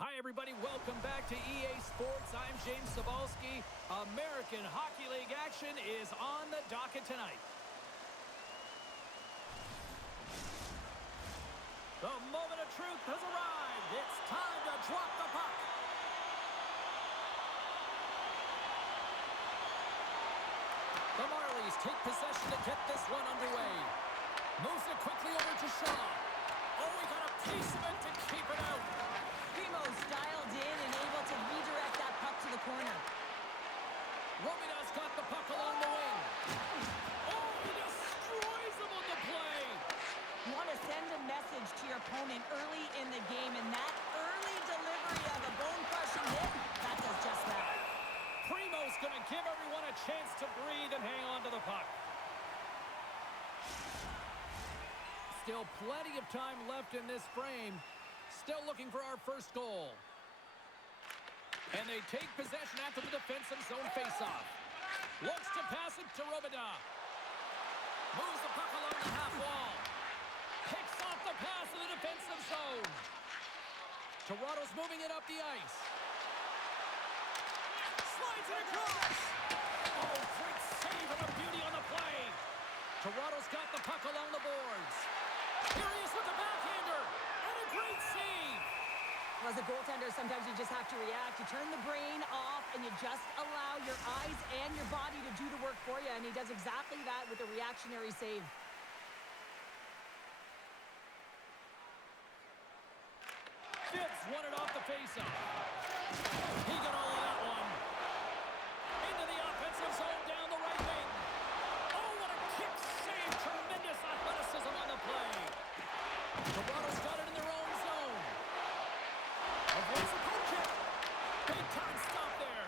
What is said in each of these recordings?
Hi, everybody. Welcome back to EA Sports. I'm James Cebulski. American Hockey League action is on the docket tonight. The moment of truth has arrived. It's time to drop the puck. The Marlies take possession to get this one underway. Moves it quickly over to Shaw. Oh, we got a piece of it to keep it out. Primo's dialed in and able to redirect that puck to the corner. Robidas got the puck along the wing. Oh, he destroys him on the play. You want to send a message to your opponent early in the game, and that early delivery of a bone-crushing hit, that does just that. Primo's going to give everyone a chance to breathe and hang on to the puck. Still plenty of time left in this frame. Still looking for our first goal. And they take possession after the defensive zone faceoff. Looks to pass it to Robidas. Moves the puck along the half wall. Picks off the pass in the defensive zone. Toronto's moving it up the ice. Slides it across. Oh, great save and a beauty on the play. Toronto's got the puck along the boards. Here he is with the backhander. And a great save. Well, as a goaltender, sometimes you just have to react. You turn the brain off, and you just allow your eyes and your body to do the work for you. And he does exactly that with a reactionary save. Fitz won it off the faceoff. He got all of that one. Into the offensive zone down the right wing. Oh, what a kick save. Tremendous athleticism on the play. Toronto's got it in their own zone. Avoids the poke check. Big time stop there.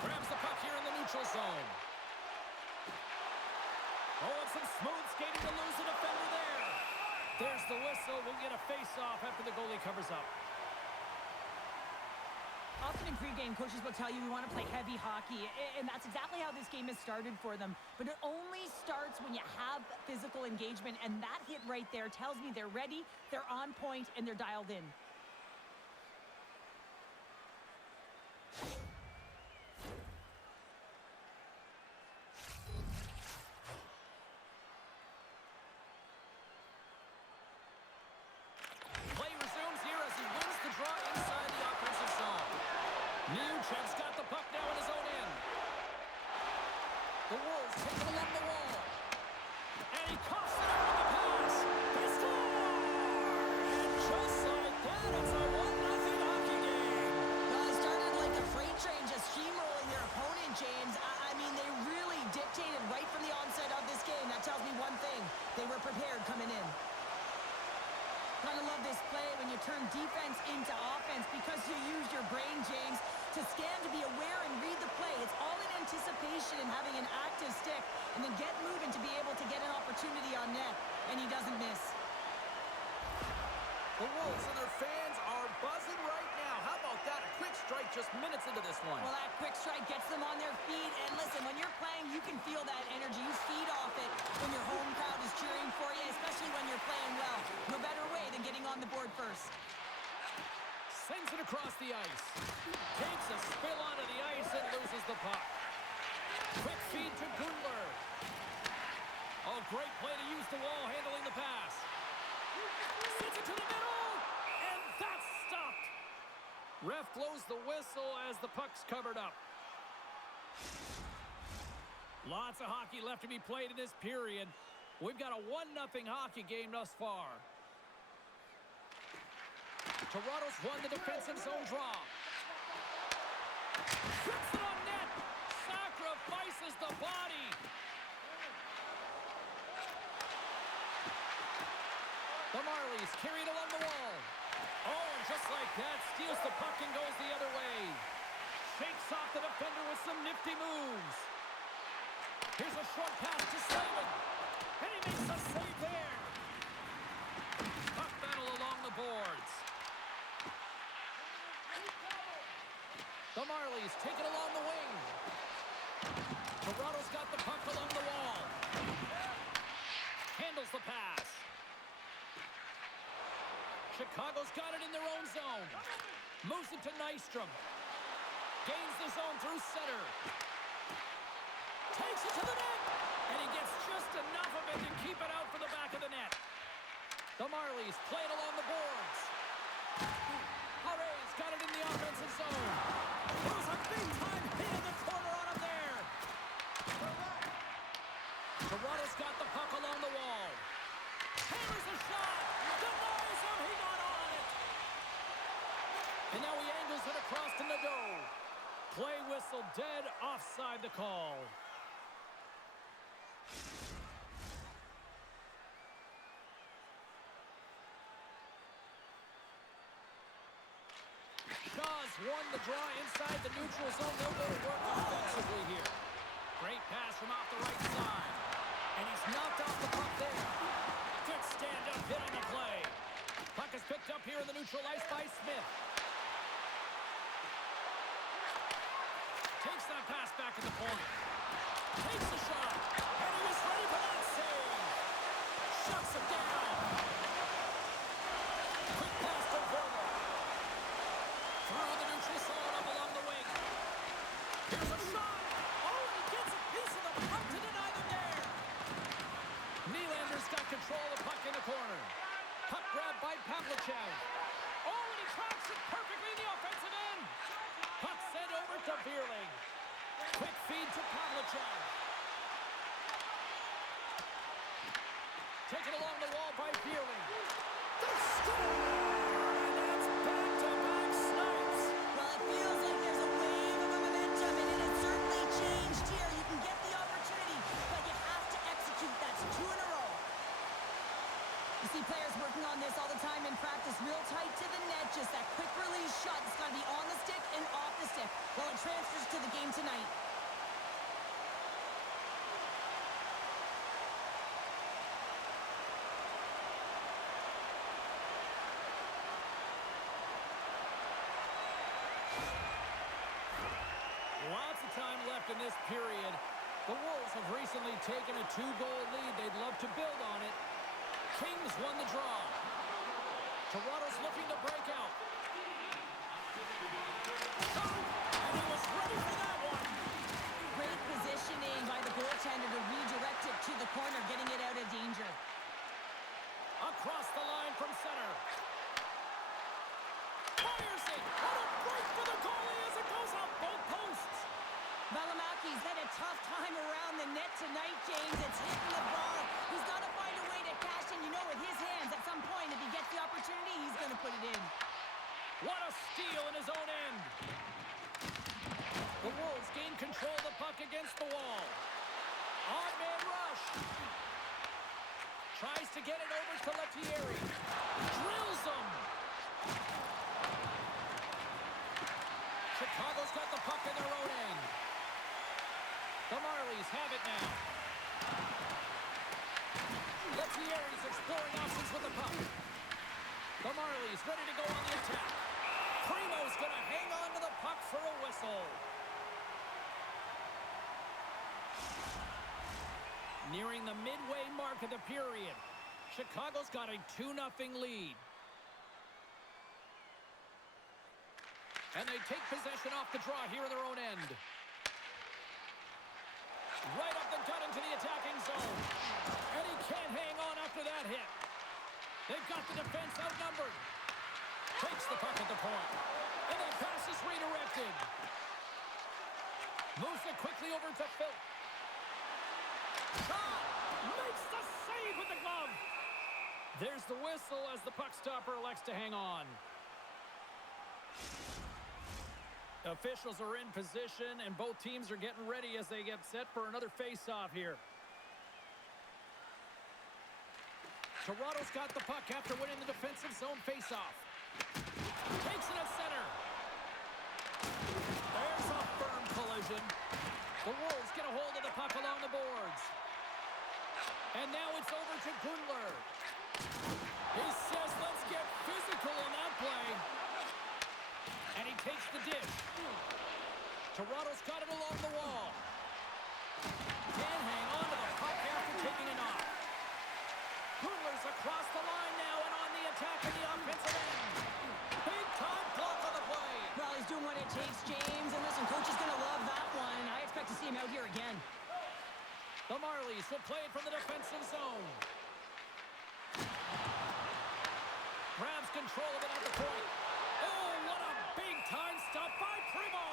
Grabs the puck here in the neutral zone. Oh, and some smooth skating to lose the defender there. There's the whistle. We'll get a face-off after the goalie covers up. Often in pregame, coaches will tell you we want to play heavy hockey, and that's exactly how this game has started for them. But it only starts when you have physical engagement, and that hit right there tells me they're ready, they're on point, and they're dialed in. Play resumes here as he wins the draw inside the offensive zone. Newchev's got the puck now in his own end. The Wolves take it along the wall. And he coughs it up with the pass. They score! And just like that, it's a 1-0 hockey game. Well, it started like a freight train just steamrolling their opponent, James. I mean, they really dictated right from the onset of this game. That tells me one thing. They were prepared coming in. Gotta love this play when you turn defense into offense because you use your brain, James, to scan, to be aware, and read the play. It's all in anticipation and having an active stick, and then get moving to be able to get an opportunity on net, and he doesn't miss. The Wolves and their fans are buzzing right now. How about that? A quick strike just minutes into this one. Well, that quick strike gets them on their feet, and listen, when you're playing, you can feel that energy. You feed off it when your home crowd is cheering for you, especially when you're playing well. No better way than getting on the board first. Sends it across the ice. Takes a spill onto the ice and loses the puck. Quick feed to Gundler. Oh, great play to use the wall handling the pass. Sends it to the middle, and that's stopped. Ref blows the whistle as the puck's covered up. Lots of hockey left to be played in this period. We've got a 1-0 hockey game thus far. Toronto's won the defensive zone draw. Puts it on net. Sacrifices the body. The Marlies carried along the wall. Oh, and just like that, steals the puck and goes the other way. Shakes off the defender with some nifty moves. Here's a short pass to Slavin. And he makes a save there. Puck battle along the boards. The Marlies take it along the wing. Toronto's got the puck along the wall. Handles the pass. Chicago's got it in their own zone. Moves it to Nystrom. Gains the zone through center. Takes it to the net. And he gets just enough of it to keep it out for the back of the net. The Marlies play it along the boards. Haray's got it in the offensive zone. There was a big-time hit in the corner on him there. Toronto's got the puck along the wall. Taylor's a shot. Denies him. He got on it. And now he angles it across to Nadeau. Play whistle dead, offside the call. Shaw's won the draw inside the neutral zone. They'll go to work offensively here. Great pass from off the right side. And he's knocked off the puck there. Good stand-up hit on the play. Puck is picked up here in the neutral ice by Smith. Takes that pass back to the point. Takes the shot. And he was ready for that save. Shuts him down. Quick pass to Verla. Through the neutral zone up along the wing. Here's a shot. Oh, and he gets a piece of the puck to deny them there. Nylander's got control of the puck in the corner. Puck grab by Pavlichev. Oh, and he tracks it perfectly in the offensive end. Puck sent over to Vierling. Quick feed to Pavlichev. Taken along the wall by Vierling. The score! And that's back-to-back snipes. Well, it feels like there's a wave of momentum, and it has certainly changed here. You can get the opportunity, but you have to execute. That's 2 in a row. You see players working on this all the time in practice, real tight to the net, just that quick release shot. It's got to be on the stick and off the stick. Well, it transfers to the game tonight. Lots of time left in this period. The Wolves have recently taken a 2-goal lead. They'd love to build on it. Kings won the draw. Toronto's looking to break out. Oh, and he was ready for that one. Great positioning by the goaltender to redirect it to the corner, getting it out of danger. Across the line from center. Fires it. What a break for the goalie as it goes off both posts. Valimaki's had a tough time around the net tonight, James. It's hitting the bar. He's got to find a way to cash in. You know, with his hands, at some point, if he gets the opportunity, he's going to put it in. What a steal in his own end. The Wolves gain control of the puck against the wall. Odd man rush. Tries to get it over to Lettieri. Drills him. Chicago's got the puck in their own end. The Marlies have it now. Lettieri's exploring options with the puck. The Marlies ready to go on the attack. Primo's going to hang on to the puck for a whistle. Nearing the midway mark of the period. Chicago's got a 2-0 lead. And they take possession off the draw here in their own end. Right up the gut into the attacking zone. And he can't hang on after that hit. They've got the defense outnumbered. Takes the puck at the point. And the pass is redirected. Moves it quickly over to Phil. Shot! Makes the save with the glove. There's the whistle as the puck stopper elects to hang on. Officials are in position, and both teams are getting ready as they get set for another face-off here. Toronto's got the puck after winning the defensive zone face-off. Takes it at center. There's a firm collision. The Wolves get a hold of the puck along the boards. And now it's over to Gundler. He says, let's get physical on that play. And he takes the dish. Toronto's got it along the wall. Can't hang on to the puck after taking it off. across the line now and on the attack in the offensive end. Big time block on the play. Well, he's doing what it takes, James. And listen, coach is going to love that one. I expect to see him out here again. The Marlies will play it from the defensive zone. Grabs control of it at the point. Oh, what a big-time stop by Primo!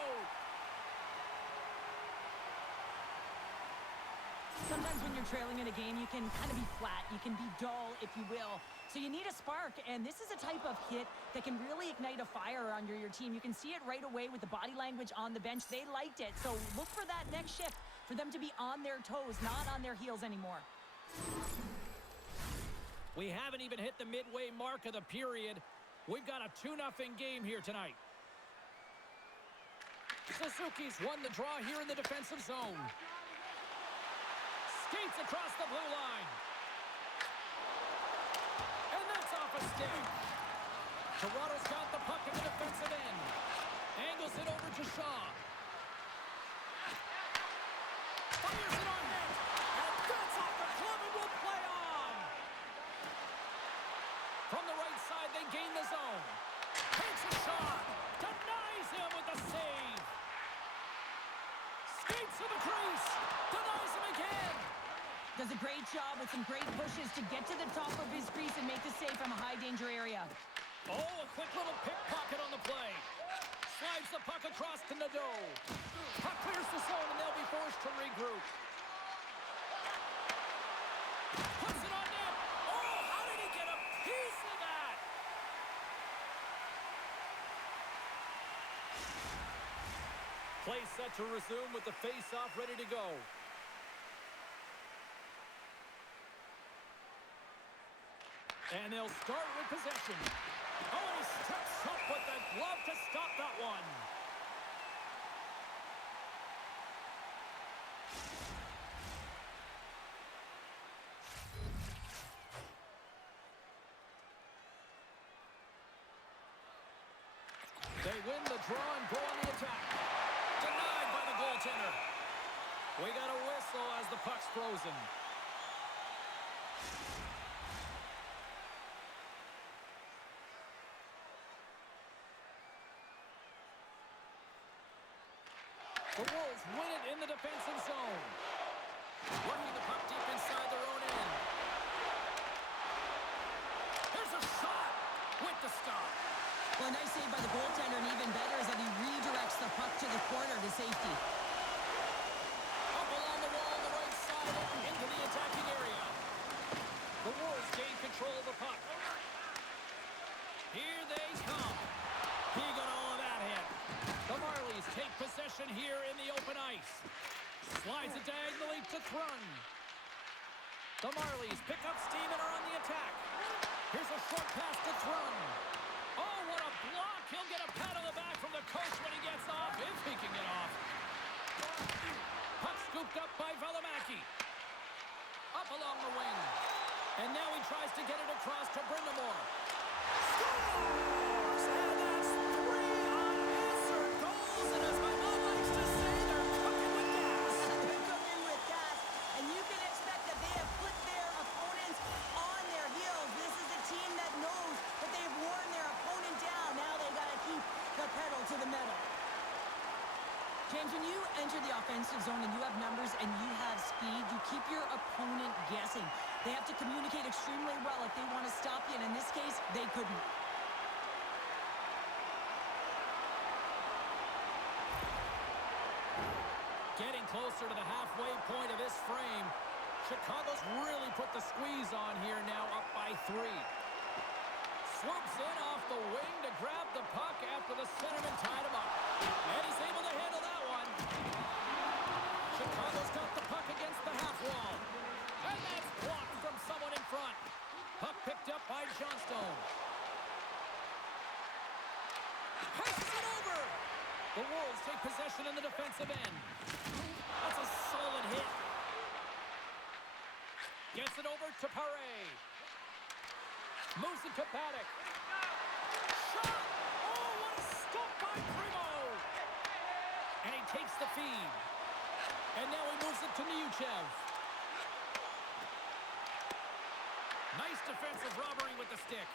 Sometimes when you're trailing in a game, you can kind of be flat. You can be dull, if you will. So you need a spark, and this is a type of hit that can really ignite a fire under your team. You can see it right away with the body language on the bench. They liked it. So look for that next shift, for them to be on their toes, not on their heels anymore. We haven't even hit the midway mark of the period. We've got a 2-0 game here tonight. Suzuki's won the draw here in the defensive zone. Skates across the blue line. And that's off a stick. Toronto's got the puck in the defensive end. Angles it over to Shaw. Fires it on net. And that's off the glove and will play on. From the right side, they gain the zone. Takes a shot. Denies him with the save. Skates to the crease. Denies him again. Does a great job with some great pushes to get to the top of his crease and make the save from a high-danger area. Oh, a quick little pickpocket on the play. Slides the puck across to Nadeau. Puck clears the zone, and they'll be forced to regroup. Puts it on net. Oh, how did he get a piece of that? Play set to resume with the face-off ready to go. And they'll start with possession. Oh, he steps up with the glove to stop that one. They win the draw and go on the attack. Denied by the goaltender. We got a whistle as the puck's frozen. The Wolves win it in the defensive zone. Working the puck deep inside their own end. There's a shot with the stop. Well, a nice save by the goaltender, and even better is that he redirects the puck to the corner to safety. Up along the wall on the right side and into the attacking area. The Wolves gain control of the puck. Here they come. He got all of that hit. The Marlies take possession here in the open ice. Slides it diagonally to Thrun. The Marlies pick up steam and are on the attack. Here's a short pass to Thrun. Oh, what a block. He'll get a pat on the back from the coach when he gets off, if he can get off. Puck scooped up by Valimaki. Up along the wing. And now he tries to get it across to Brindamore. Scores! And that's 3 unanswered goals. And as my mom likes to say, they're cooking with gas. They're cooking with gas, and you can expect that they have put their opponents on their heels. This is a team that knows that they've worn their opponent down. Now they've got to keep the pedal to the metal. James, when you enter the offensive zone and you have numbers and you have speed, you keep your opponent guessing. They have to communicate extremely well if they want to stop you, and in this case, they couldn't. Getting closer to the halfway point of this frame. Chicago's really put the squeeze on here now, up by 3. Swoops in off the wing to grab the puck after the centerman tied him up. And he's able to handle that one. Chicago's got the puck against the half wall. And that's blocked from someone in front. Puck picked up by Johnstone. Passes it over. The Wolves take possession in the defensive end. That's a solid hit. Gets it over to Paré. Moves it to Paddock. Shot! Oh, what a stop by Primo! And he takes the feed. And now he moves it to Niuchev. Nice defensive robbery with the stick.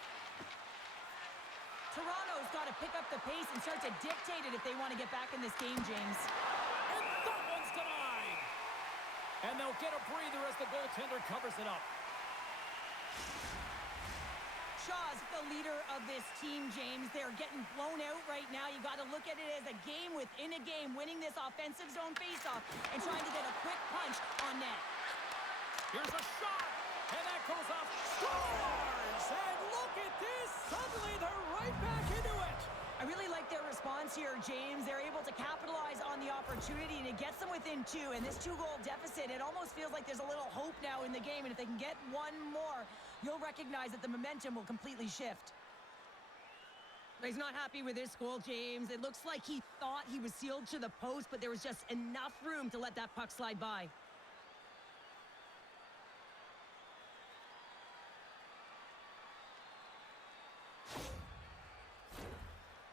Toronto's got to pick up the pace and start to dictate it if they want to get back in this game, James. And that one's denied. And they'll get a breather as the goaltender covers it up. Shaw's the leader of this team, James. They're getting blown out right now. You got to look at it as a game within a game, winning this offensive zone faceoff and trying to get a quick punch on net. Here's a shot, and that goes off. Scores! And look at this. Suddenly they're right back into it. I really like their response here, James. They're able to capitalize on the opportunity, and it gets them within two. And this two-goal deficit, it almost feels like there's a little hope now in the game. And if they can get one more, you'll recognize that the momentum will completely shift. He's not happy with this goal, James. It looks like he thought he was sealed to the post, but there was just enough room to let that puck slide by.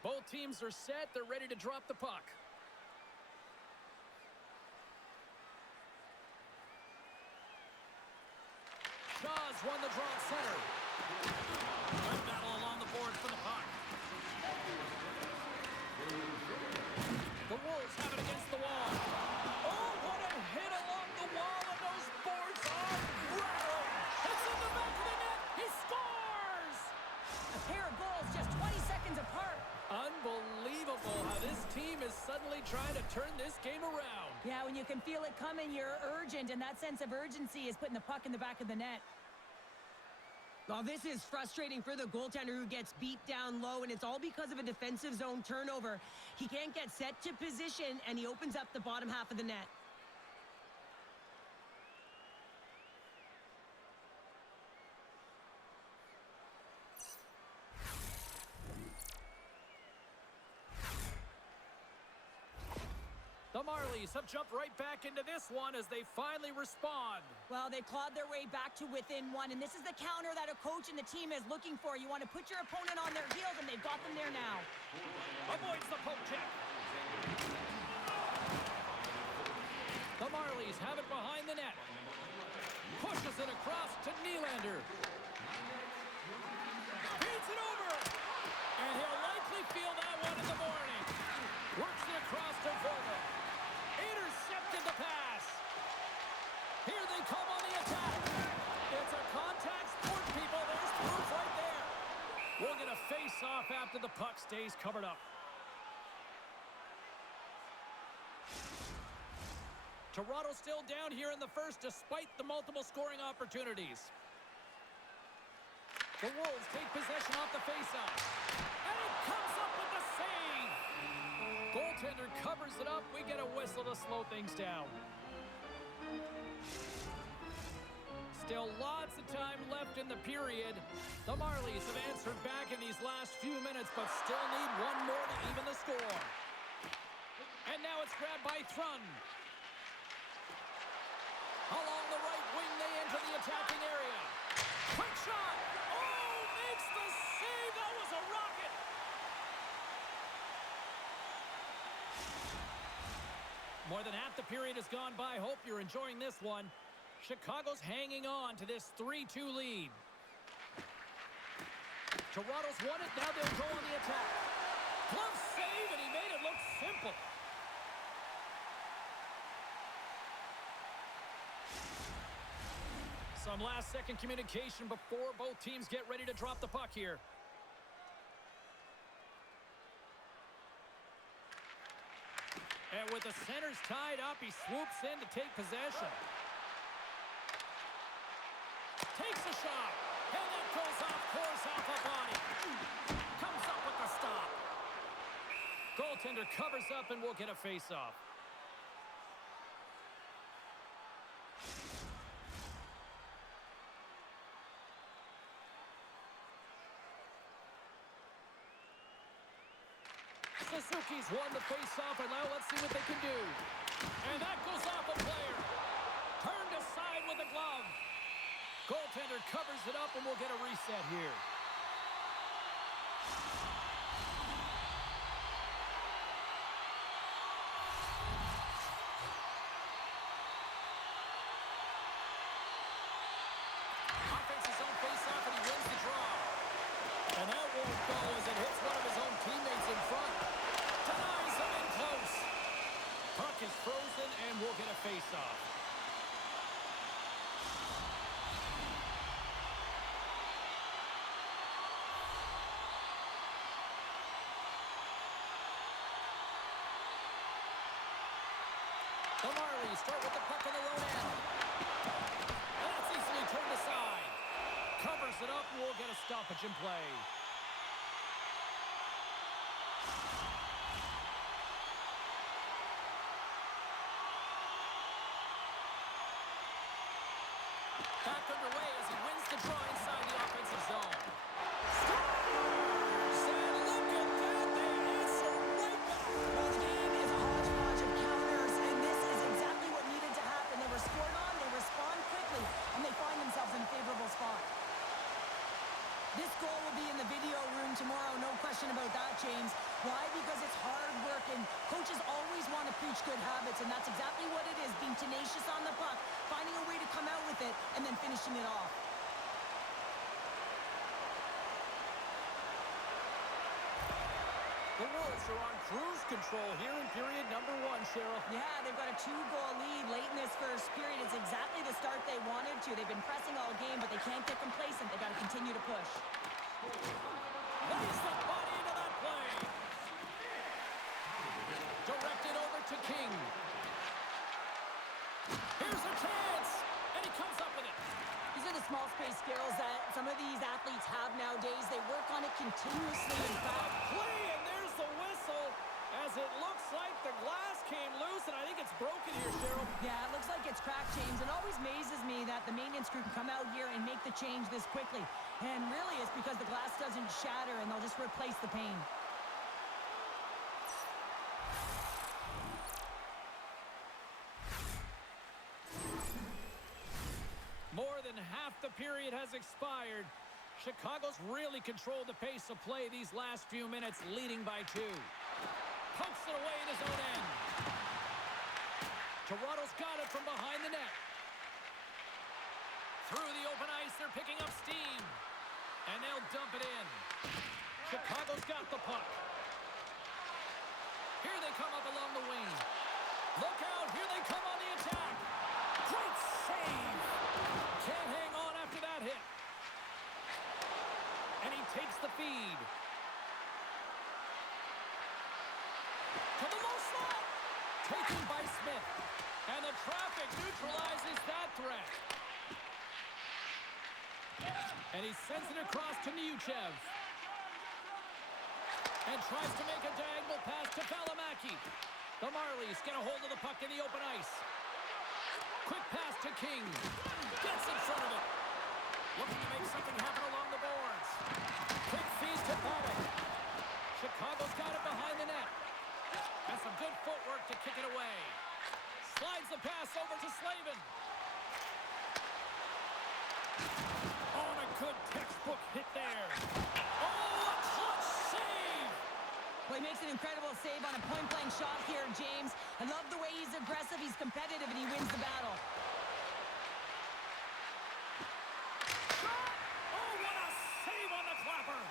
Both teams are set. They're ready to drop the puck. Shaw's won the draw at center. Good battle along the boards for the puck. The Wolves have it against the wall. Oh, what a hit along the wall, and those boards are rattling. It's in the back of the net. He scores! A pair of goals just 20 seconds apart. Unbelievable how this team is suddenly trying to turn this game around. Yeah, when you can feel it coming, you're urgent, and that sense of urgency is putting the puck in the back of the net. Well, this is frustrating for the goaltender who gets beat down low, and it's all because of a defensive zone turnover. He can't get set to position, and he opens up the bottom half of the net. The Marlies have jumped right back into this one as they finally respond. Well, they clawed their way back to within one, and this is the counter that a coach and the team is looking for. You want to put your opponent on their heels, and they've got them there now. Avoids the poke check. The Marlies have it behind the net. Pushes it across to Nylander. Feeds it over. And he'll likely feel that one in the morning. Works it across to Volvo. Intercepted the pass. Here they come on the attack. It's a contact sport, people. There's proof right there. We'll get a face-off after the puck stays covered up. Toronto still down here in the first despite the multiple scoring opportunities. The Wolves take possession off the face-off. And it comes up with the save. Goaltender covers it up. We get a whistle to slow things down. Still lots of time left in the period. The Marlies have answered back in these last few minutes, but still need one more to even the score. And now it's grabbed by Thrun. Along the right wing, they enter the attacking area. Quick shot. Oh, makes the save. That was a rocket. More than half the period has gone by. Hope you're enjoying this one. Chicago's hanging on to this 3-2 lead. Toronto's won it. Now they'll go on the attack. Glove save, and he made it look simple. Some last-second communication before both teams get ready to drop the puck here. And with the centers tied up, he swoops in to take possession. Takes a shot, and that goes off course off a body. Comes up with the stop. Goaltender covers up, and we'll get a face-off. Suzuki's won the face-off, and now let's see what they can do. And that goes off a player. Turned aside with a glove. Goaltender covers it up, and we'll get a reset here. Offensive zone face-off. is frozen, and we'll get a face-off. The Marlies start with the puck on their own end. That's easily turned aside. Covers it up, we'll get a stoppage in play. Back underway as he wins the draw inside the offensive zone. Scores! And look at that, they answer right back. Well, the game is a hodgepodge of counters, and this is exactly what needed to happen. They were scored on, they respond quickly, and they find themselves in a favorable spot. This goal will be in the video room tomorrow, no question about that, James. Why? Because it's hard work, and coaches always want to preach good habits, and that's exactly what it is, being tenacious on the puck, finding a way to come out with it, and then finishing it off. The Wolves are on cruise control here in period number 1, Cheryl. Yeah, they've got a 2-goal lead late in this first period. It's exactly the start they wanted to. They've been pressing all game, but they can't get complacent. They've got to continue to push. Lays the body into that play. Directed over to King. Here's a chance, and he comes up with it. These are the small space skills that some of these athletes have nowadays. They work on it continuously. In fact, Play, and there's the whistle, as it looks like the glass came loose, and I think it's broken here, Cheryl. yeah, it looks like it's cracked, James. It always amazes me that the maintenance crew can come out here and make the change this quickly. And really, it's because the glass doesn't shatter, and they'll just replace the pane. More than half the period has expired. Chicago's really controlled the pace of play these last few minutes, leading by 2. Pokes it away in his own end. Toronto's got it from behind the net. Through the open ice, they're picking up steam. And they'll dump it in. Chicago's got the puck. Here they come up along the wing. Look out, here they come on the attack. Great save. Can't hang on after that hit. And he takes the feed. To the low slot. Taken by Smith. And the traffic neutralizes that threat. And he sends it across to Neuchev. And tries to make a diagonal pass to Valimaki. The Marlies get a hold of the puck in the open ice. Quick pass to King. Gets in front of it. Looking to make something happen along the boards. Quick feed to Paddock. Chicago's got it behind the net. And some good footwork to kick it away. Slides the pass over to Slavin. Oh, and a good textbook hit there. Oh, a clutch save! Well, he makes an incredible save on a point-blank shot here, James. I love the way he's aggressive, he's competitive, and he wins the battle. Shot! Oh, what a save on the clapper!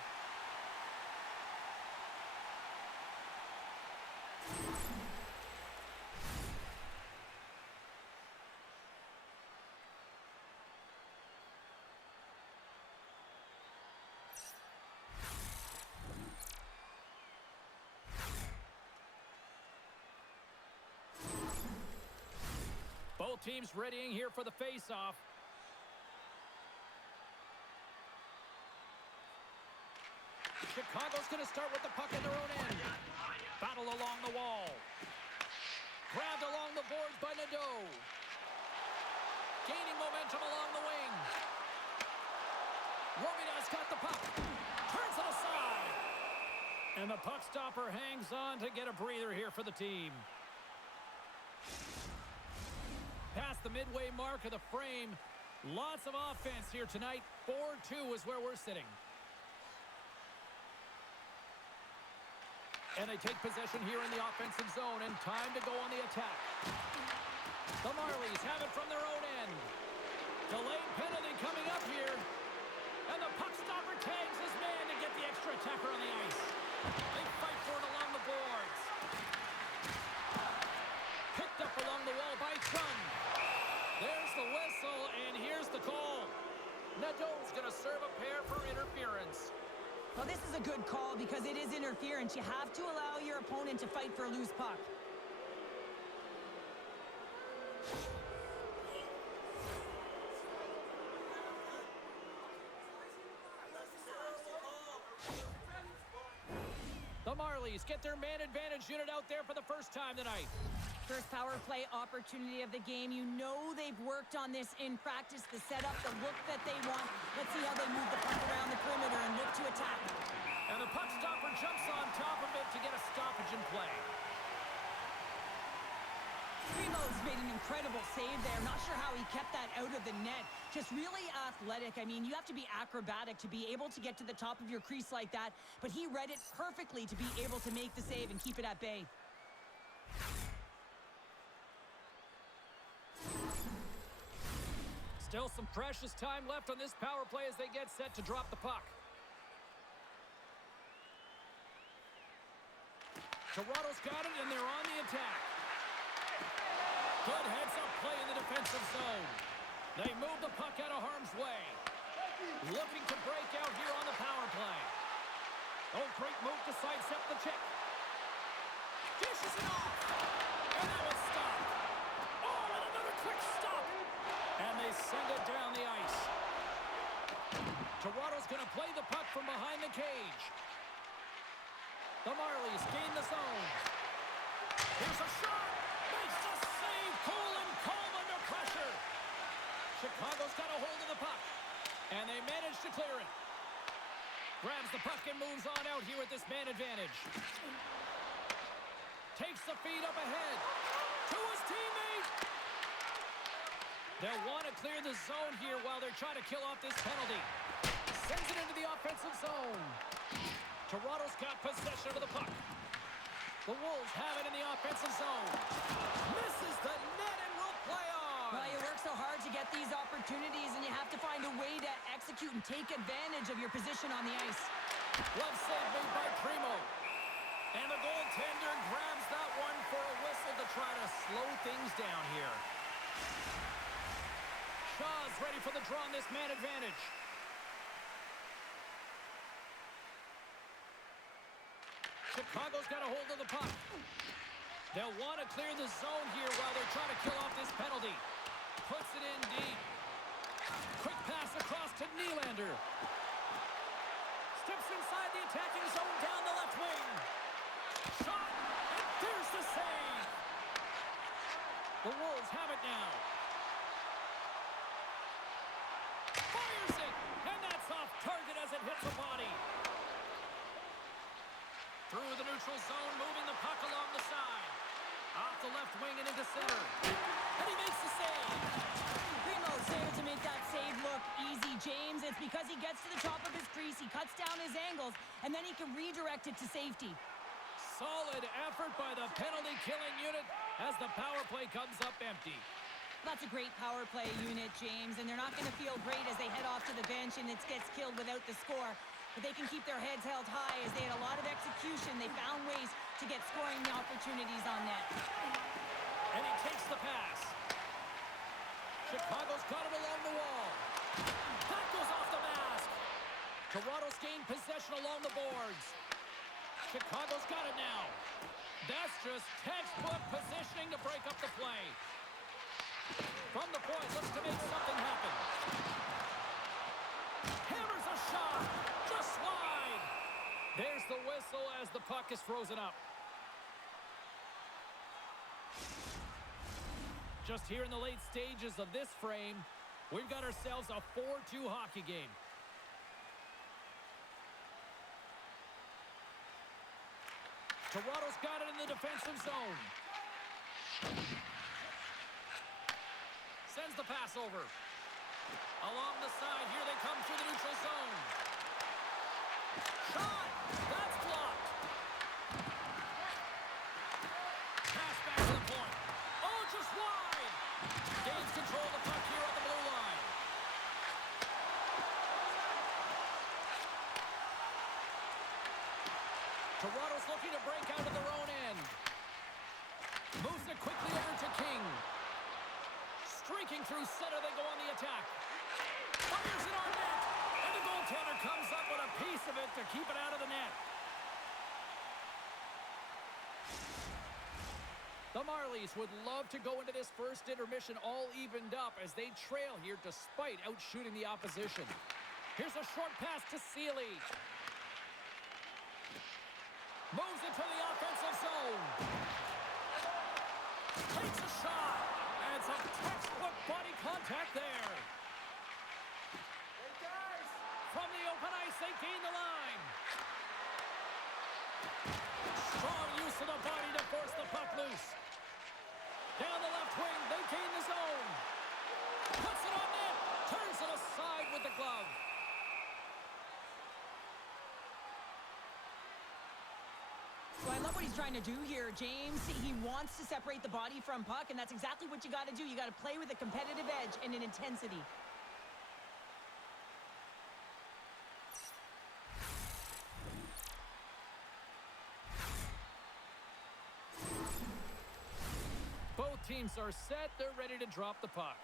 Both teams readying here for the face-off. Chicago's going to start with the puck in their own end. Battle along the wall. Grabbed along the boards by Nadeau. Gaining momentum along the wing. Robidas got the puck. Turns it aside. And the puck stopper hangs on to get a breather here for the team. Past the midway mark of the frame. Lots of offense here tonight. 4-2 is where we're sitting. And they take possession here in the offensive zone, and time to go on the attack. The Marlies have it from their own end. Delayed penalty coming up here. And the puck stopper tags his man to get the extra attacker on the ice. They fight for it along the boards. Pick this is a good call because it is interference. You have to allow your opponent to fight for a loose puck. The Marlies get their man advantage unit out there for the first time tonight. First power play opportunity of the game. You know they've worked on this in practice, the setup, the look that they want. Let's see how they move the puck around the perimeter and look to attack. And the puck stopper jumps on top of it to get a stoppage in play. Primo's made an incredible save there. Not sure how he kept that out of the net. Just really athletic. I mean, you have to be acrobatic to be able to get to the top of your crease like that. But he read it perfectly to be able to make the save and keep it at bay. Still some precious time left on this power play as they get set to drop the puck. Toronto's got it, and they're on the attack. Good heads-up play in the defensive zone. They move the puck out of harm's way. Looking to break out here on the power play. Oh, great move to sidestep the check. Dishes it off. And that was stopped. Oh, and another quick stop. And they send it down the ice. Toronto's going to play the puck from behind the cage. The Marlies gain the zone. Here's a shot. Makes the save. Cool and calm under pressure. Chicago's got a hold of the puck. And they manage to clear it. Grabs the puck and moves on out here with this man advantage. Takes the feed up ahead. To his teammate. They'll want to clear the zone here while they're trying to kill off this penalty. Sends it into the offensive zone. Toronto's got possession of the puck. The Wolves have it in the offensive zone. Misses the net and will play on. Well, you work so hard to get these opportunities, and you have to find a way to execute and take advantage of your position on the ice. Glove save made by Primo. And the goaltender grabs that one for a whistle to try to slow things down here. Shaw's ready for the draw on this man advantage. Chicago's got a hold of the puck. They'll want to clear the zone here while they're trying to kill off this penalty. Puts it in deep. Quick pass across to Nylander. Steps inside the attacking zone down the left wing. Shot, and there's the save. The Wolves have it now. Fires it, and that's off target as it hits the body. Through the neutral zone, moving the puck along the side. Off the left wing and into center. And he makes the save. Primo's there to make that save look easy, James. It's because he gets to the top of his crease, he cuts down his angles, and then he can redirect it to safety. Solid effort by the penalty-killing unit as the power play comes up empty. That's a great power play unit, James, and they're not going to feel great as they head off to the bench and it gets killed without the score. But they can keep their heads held high as they had a lot of execution. They found ways to get scoring opportunities on net. And he takes the pass. Chicago's got it along the wall. That goes off the mask. Toronto's gained possession along the boards. Chicago's got it now. That's just textbook positioning to break up the play. From the point, looks to make something happen. Hammers a shot. Just wide. There's the whistle as the puck is frozen up. Just here in the late stages of this frame, we've got ourselves a 4-2 hockey game. Toronto's got it in the defensive zone. Sends the pass over. Along the side, here they come through the neutral zone. Shot! That's blocked. Pass back to the point. Oh, just wide! Gains control of the puck here on the blue line. Toronto's looking to break out of their own end. Moves it quickly over to King. Streaking through center, they go on the attack. Fires it on net, and the goaltender Goaltender comes up with a piece of it to keep it out of the net. The Marlies would love to go into this first intermission all evened up as they trail here despite outshooting the opposition. Here's a short pass to Seeley. Moves into the offensive zone. Takes a shot. And some textbook body contact there. From the open ice, they gain the line. Strong use of the body to force the puck loose. Down the left wing, they gain the zone. Puts it on net. Turns it aside with the glove. So I love what he's trying to do here, James. He wants to separate the body from puck, and that's exactly what you got to do. You got to play with a competitive edge and an intensity. Both teams are set. They're ready to drop the puck.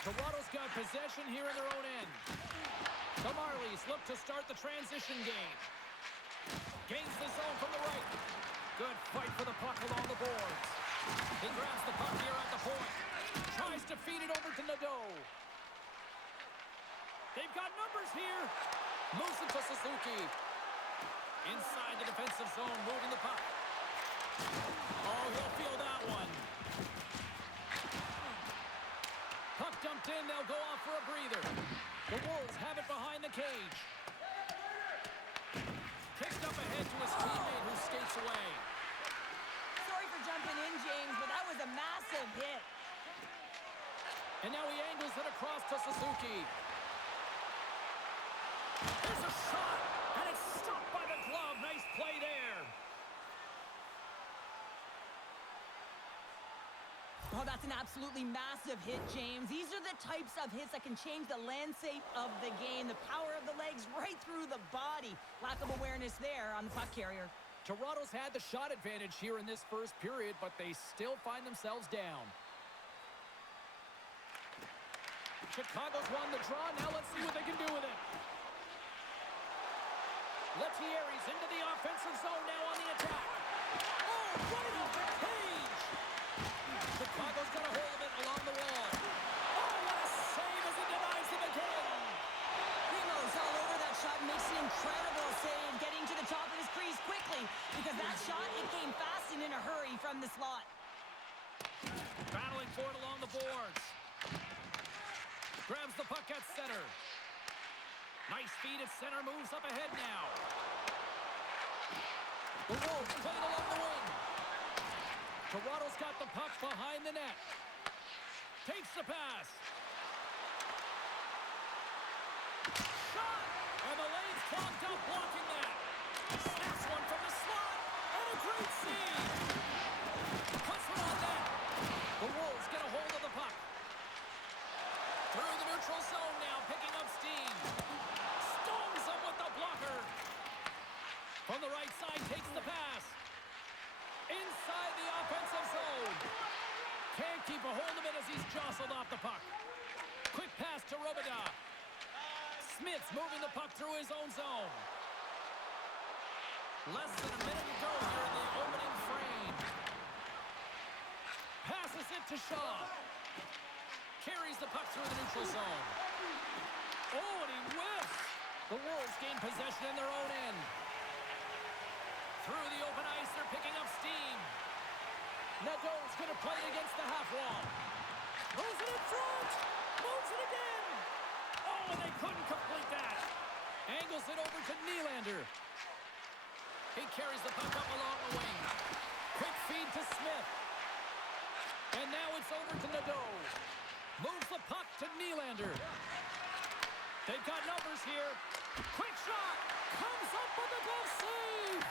Toronto's got possession here in their own end. The Marlies look to start the transition game. Gains the zone from the right. Good fight for the puck along the boards. He grabs the puck here at the point. Tries to feed it over to Nadeau. They've got numbers here. Moves it to Suzuki. Inside the defensive zone, moving the puck. Oh, he'll feel that one. Puck dumped in, they'll go off for a breather. The Wolves have it behind the cage. Kicked up ahead to his teammate who skates away. Sorry for jumping in, James, but that was a massive hit. And now he angles it across to Suzuki. There's a shot, and it's stopped by the glove. Nice play there. Oh, that's an absolutely massive hit, James. These are the types of hits that can change the landscape of the game. The power of the legs right through the body. Lack of awareness there on the puck carrier. Toronto's had the shot advantage here in this first period, but they still find themselves down. Chicago's won the draw. Now let's see what they can do with it. Lettieri's into the offensive zone now on the attack. Oh, right off the cage! Chicago's got a hold of it along the wall. Oh, what a save as he denies him again! Primo's all over that shot and makes an incredible save, getting to the top of his crease quickly, because that shot, it came fast and in a hurry from the slot. Battling for it along the boards. Grabs the puck at center. Nice feed at center, moves up ahead now. The Wolves play it along the wing. Toronto's got the puck behind the net. Takes the pass. Shot! And the lane's clogged up, blocking that. Snaps one from the slot. And a great save. Puts it on net. The Wolves get a hold of the puck. Through the neutral zone now, picking up steam. Stones him with the blocker. From the right side, takes the pass. Inside the offensive zone. Can't keep a hold of it as he's jostled off the puck. Quick pass to Robida. Smith's moving the puck through his own zone. Less than a minute to go here in the opening frame. Passes it to Shaw. Carries the puck through the neutral zone. Oh, and he whiffs. The Wolves gain possession in their own end. Through the open ice, they're picking up steam. Nadeau's going to play it against the half wall. Moves it in front. Moves it again. Oh, and they couldn't complete that. Angles it over to Nylander. He carries the puck up along the wing. Quick feed to Smith. And now it's over to Nadeau. Moves the puck to Nylander. They've got numbers here. Quick shot. Comes up with a glove save.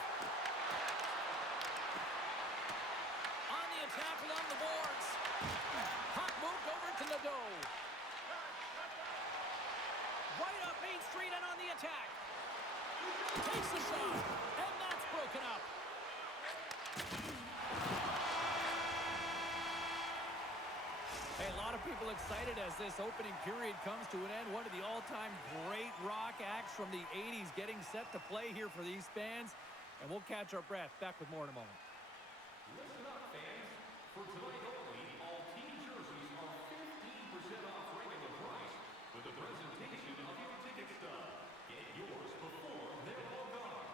On the attack along the boards. Puck moved over to Nadeau. Right up Main Street and on the attack. Takes the shot. And that's broken up. Hey, a lot of people excited as this opening period comes to an end. One of the all-time great rock acts from the 80s getting set to play here for these fans. And we'll catch our breath. Back with more in a moment. Listen up, fans. For tonight only, all team jerseys are 15% off regular price with the presentation of your ticket stub. Get yours before they're all gone.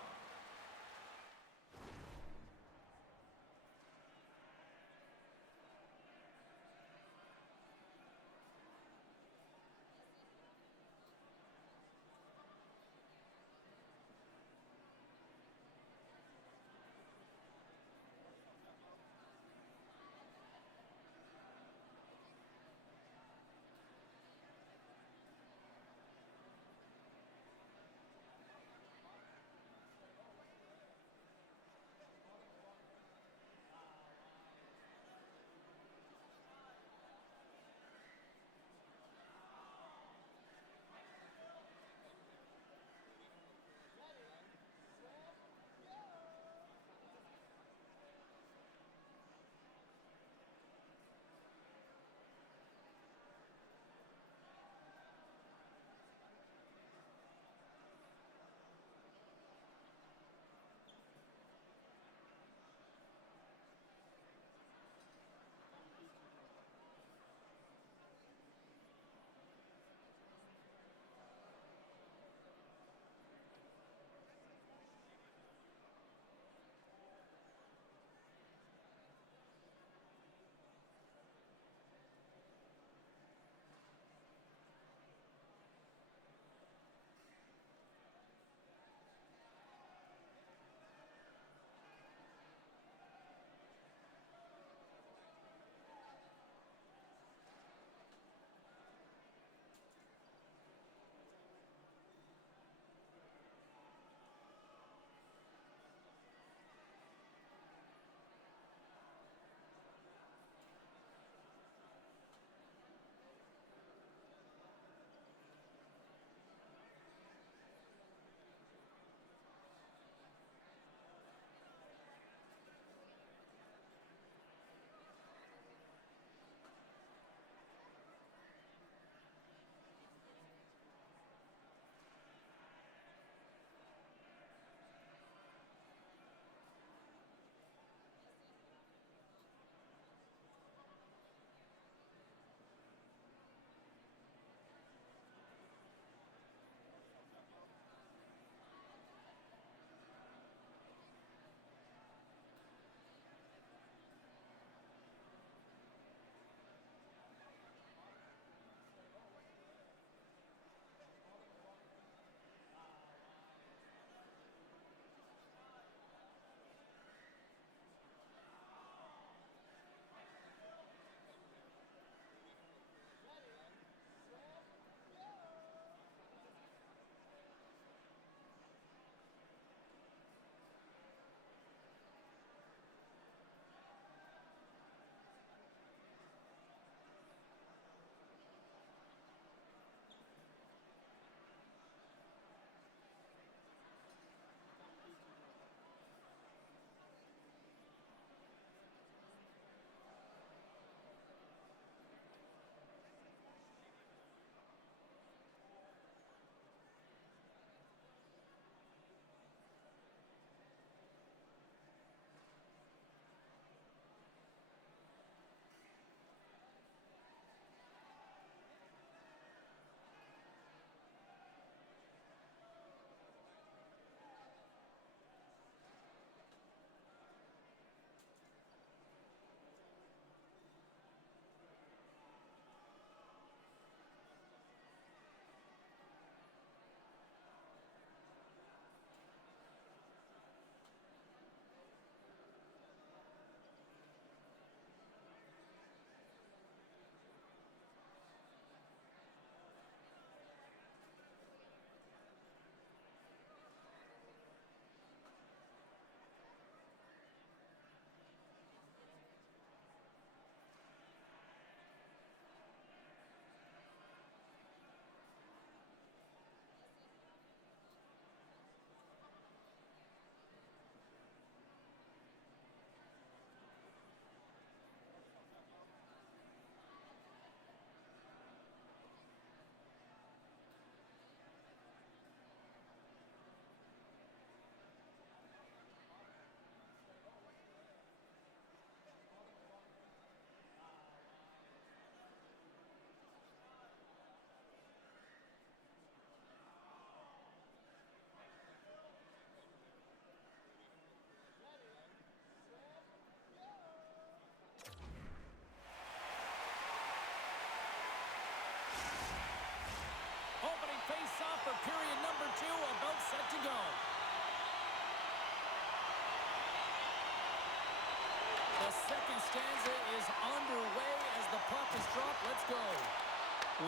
second stanza is underway as the puck is dropped. Let's go.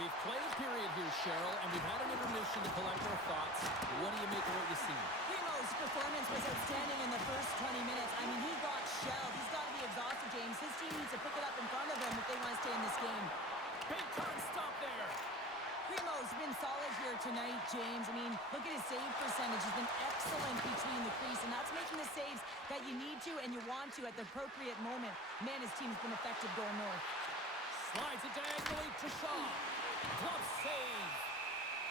We've played a period here, Cheryl, and we've had an intermission to collect our thoughts. What do you make of what you see? Primo's performance was outstanding in the first 20 minutes. I mean, he got shelled. He's got to be exhausted, James. His team needs to pick it up in front of him if they want to stay in this game. Big time stop there. Primo's been solid here tonight, James. I mean, look at his save percentage. He's been excellent between the crease, and that's making the saves that you need to and you want to at the appropriate moment. Man, his team's been effective going north. Slides it diagonally to Shaw. Glove save.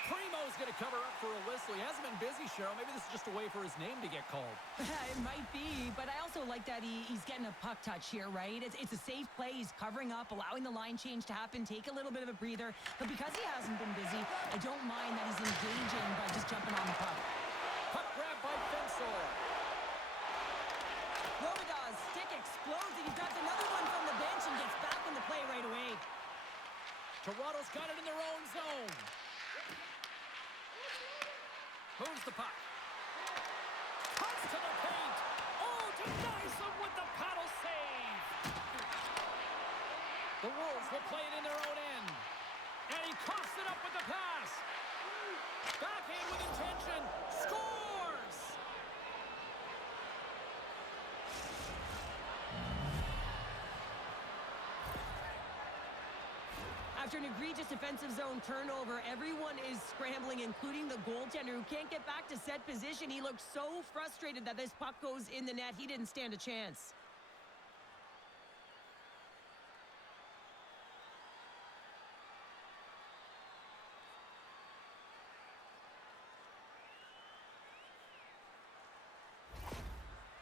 Primo's going to cover up for a whistle. He hasn't been busy, Cheryl. Maybe this is just a way for his name to get called. It might be, but I also like that he's getting a puck touch here, right? It's a safe play. He's covering up, allowing the line change to happen, take a little bit of a breather. But because he hasn't been busy, I don't mind that he's engaging by just jumping on the puck. Puck grab by Fensor. Robidas, stick explodes, and he grabs another one from the bench and gets back in the play right away. Toronto's got it in their own zone. Moves the puck. Cuts to the paint. Oh, denies him with the paddle save. The Wolves will play it in their own end. And he coughs it up with the pass. Backhand with intention. Scores! After an egregious defensive zone turnover, everyone is scrambling, including the goaltender, who can't get back to set position. He looked so frustrated that this puck goes in the net. He didn't stand a chance.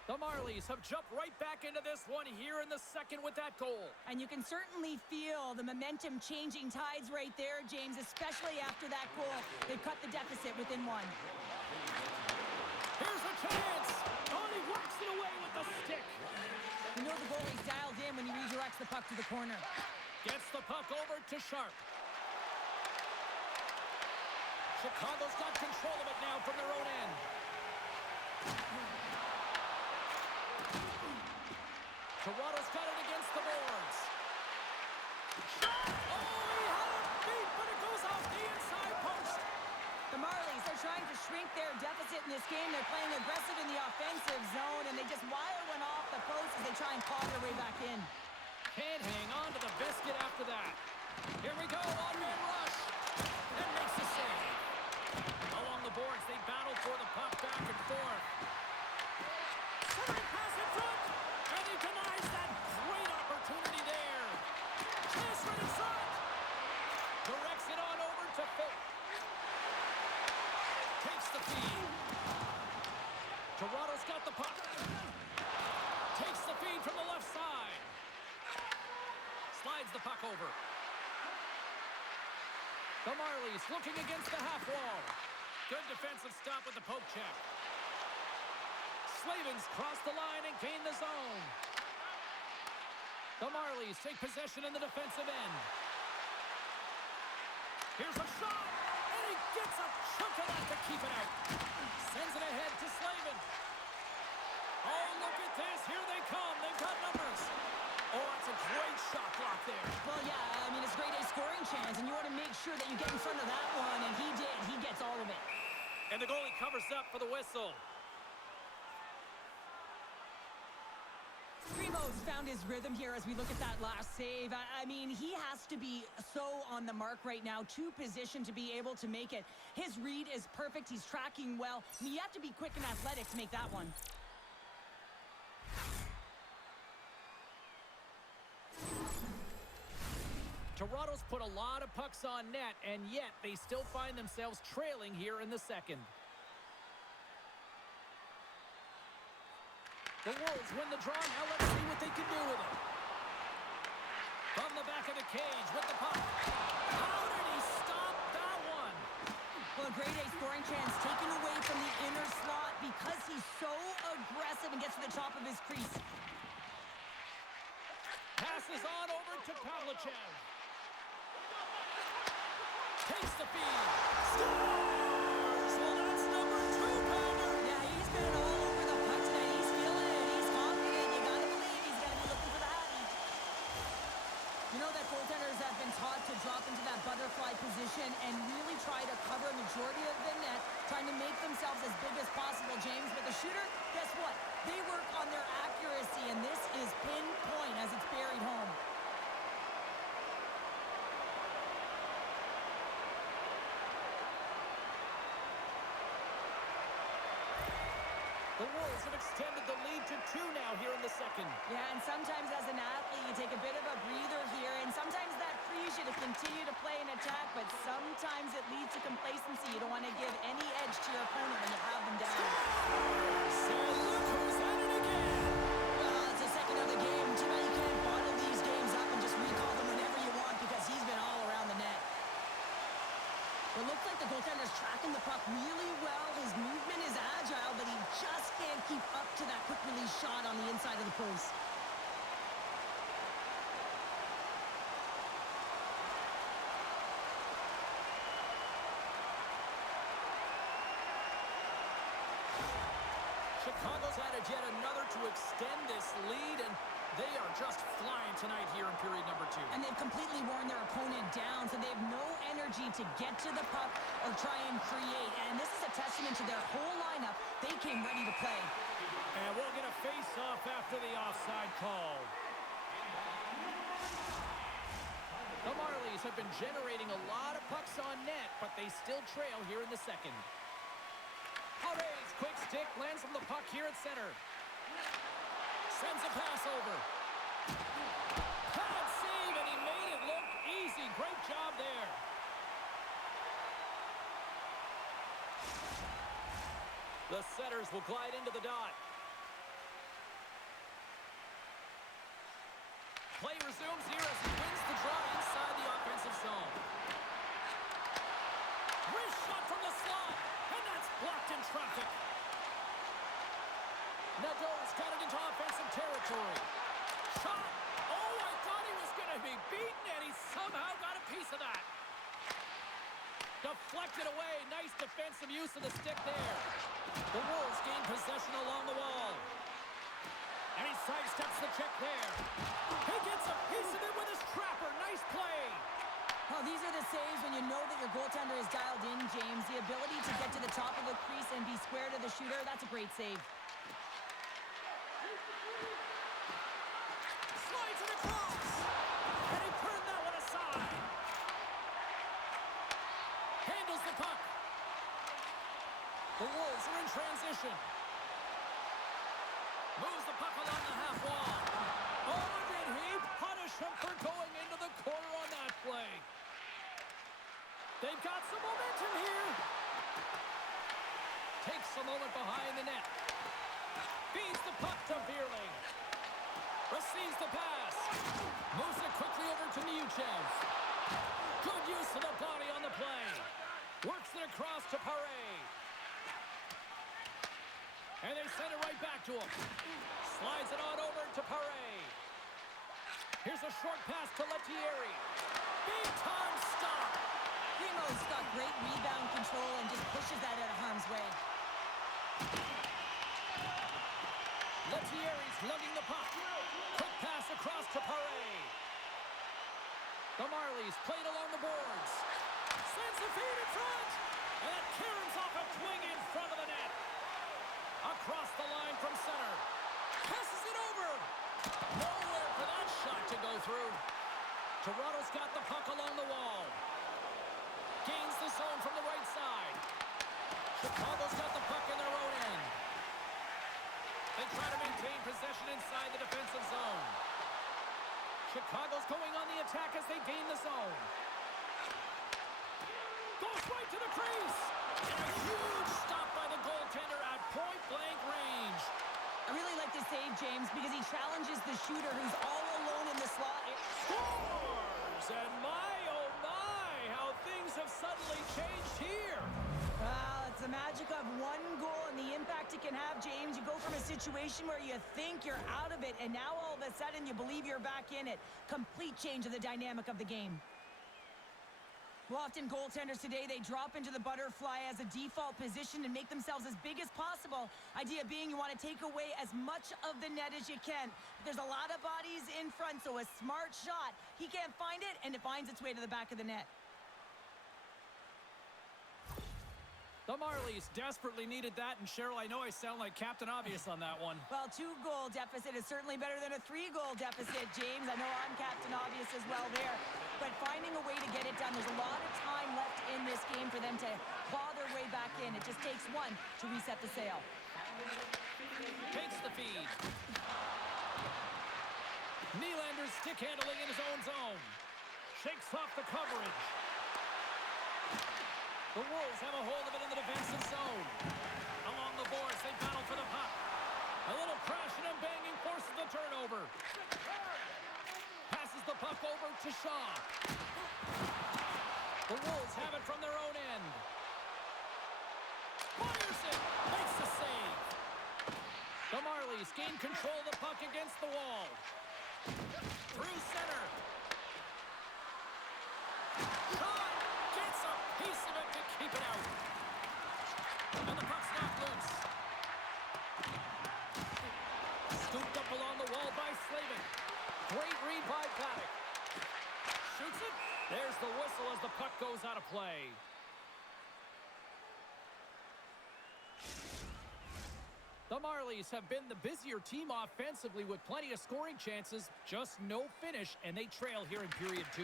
The Marlies have jumped right back into this one here in the second with that goal. And you can certainly feel the momentum changing tides right there, James, especially after that goal. They've cut the deficit within one. Here's a chance. Oh, he works it away with the stick. You know the goalie's dialed in when he redirects the puck to the corner. Gets the puck over to Sharp. Chicago's got control of it now from their own end. Toronto's got it against the boards. Shot! Oh, he had it beat, but it goes off the inside post. The Marlies, they're trying to shrink their deficit in this game. They're playing aggressive in the offensive zone, and they just wire one off the post as they try and claw their way back in. Can't hang on to the biscuit after that. Here we go, one-man rush. And makes the save. Along the boards, they battle for the puck back and forth. Centering pass in front. And he denies that great opportunity there. Chase right in front. Directs it on over to Folk. Takes the feed. Toronto's got the puck. Takes the feed from the left side. Slides the puck over. The Marlies looking against the half wall. Good defensive stop with the poke check. Slavens cross the line and gain the zone. The Marlies take possession in the defensive end. Here's a shot, and he gets a chunk of that to keep it out. Sends it ahead to Slavin. Oh, look at this. Here they come. They've got numbers. Oh, that's a great shot block there. Well, yeah, I mean, it's grade A scoring chance, and you want to make sure that you get in front of that one, and he did. He gets all of it. And the goalie covers up for the whistle. Primo's found his rhythm here as we look at that last save. I mean, he has to be so on the mark right now, to position to be able to make it. His read is perfect. He's tracking well. I mean, you have to be quick and athletic to make that one. Toronto's put a lot of pucks on net, and yet they still find themselves trailing here in the second. The Wolves win the draw. Now let's see what they can do with it. From the back of the cage with the puck. How did he stop that one? Well, a grade A scoring chance taken away from the inner slot because he's so aggressive and gets to the top of his crease. Passes on over to Pavlichev. Takes the feed. Scores! Well, that's number 2, Pounder. Yeah, he's been all over the puck tonight. He's feeling it. He's confident. You gotta believe he's gonna be looking for that. to drop into that butterfly position and really try to cover a majority of the net, trying to make themselves as big as possible, James. But the shooter, guess what? They work on their accuracy, and this is pinpoint as it's buried home. The Wolves have extended the lead to 2 now here in the second. Yeah, and sometimes as an athlete, you take a bit of a breather here, and sometimes that frees you to continue to play and attack, but sometimes it leads to complacency. You don't want to give any edge to your opponent when you have them down. So look who's at it again. Well, it's the second of the game. Too bad you can't bottle these games up and just recall them whenever you want because he's been all around the net. It looks like the goaltender's tracking the puck really well. His movement is agile, but he just can't keep up to that quick release shot on the inside of the post. Chicago's added yet another to extend this lead, and they are just flying tonight here in period number 2. And they've completely worn their opponent down, so they have no energy to get to the puck or try and create. And this is a testament to their whole lineup. They came ready to play. And we'll get a face-off after the offside call. The Marlies have been generating a lot of pucks on net, but they still trail here in the second. Pare's quick stick lands from the puck here at center. Sends a pass over. Pad save, and he made it look easy. Great job there. The setters will glide into the dot. Play resumes here as he wins the draw inside the offensive zone. Wrist shot from the slot, and that's blocked in traffic. Nadeau's got it into offensive territory. Shot! Oh, I thought he was going to be beaten, and he somehow got a piece of that. Deflected away. Nice defensive use of the stick there. The Wolves gain possession along the wall. And he sidesteps the check there. He gets a piece of it with his trapper. Nice play. Oh, these are the saves when you know that your goaltender is dialed in, James. The ability to get to the top of the crease and be square to the shooter, that's a great save. Slides it across. And he turned that one aside. Handles the puck. The Wolves are in transition. Moves the puck along the half wall. Oh, did he punish him for going into the corner on that play? They've got some momentum here. Takes a moment behind the net. Feeds the puck to Beerling. Receives the pass. Moves it quickly over to Neuchev. Good use of the body on the play. Works it across to Paré. And they send it right back to him. Slides it on over to Paré. Here's a short pass to Lettieri. Big time stop. Primo's got great rebound control and just pushes that out of harm's way. Lettieri's lugging the puck. Quick pass across to Paré. The Marlies played along the boards. Sends the feed in front. And it caroms off a twing in front of the net. Across the line from center. Passes it over. Nowhere for that shot to go through. Toronto's got the puck along the wall. Gains the zone from the right side. Chicago's got the puck in their own end. They try to maintain possession inside the defensive zone. Chicago's going on the attack as they gain the zone. Goes right to the crease. And a huge stop by the goaltender at point-blank range. I really like this save, James, because he challenges the shooter who's all alone in the slot. Scores! And my, oh my, how things have suddenly changed here. Well, it's the magic of one goal and the impact it can have, James. You go from a situation where you think you're out of it, and now all of a sudden you believe you're back in it. Complete change of the dynamic of the game. Well, often goaltenders today, they drop into the butterfly as a default position and make themselves as big as possible. Idea being you want to take away as much of the net as you can. But there's a lot of bodies in front, so a smart shot. He can't find it, and it finds its way to the back of the net. The Marlies desperately needed that, and Cheryl, I know I sound like Captain Obvious on that one. Well, 2-goal deficit is certainly better than a 3-goal deficit, James. I know I'm Captain Obvious as well there. But finding a way to get it done, there's a lot of time left in this game for them to claw their way back in. It just takes one to reset the sail. Takes the feed. Nylander's stick handling in his own zone. Shakes off the coverage. The Wolves have a hold of it in the defensive zone. Along the boards, they battle for the puck. A little crashing and banging forces the turnover. Passes the puck over to Shaw. The Wolves have it from their own end. Fires it. Makes the save. The Marlies gain control of the puck against the wall. Through center. Shaw gets a piece of it to keep it out. And the puck's knocked loose. Scooped up along the wall by Slavin. Great read by Paddock. Shoots it. There's the whistle as the puck goes out of play. The Marlies have been the busier team offensively with plenty of scoring chances, just no finish, and they trail here in period 2.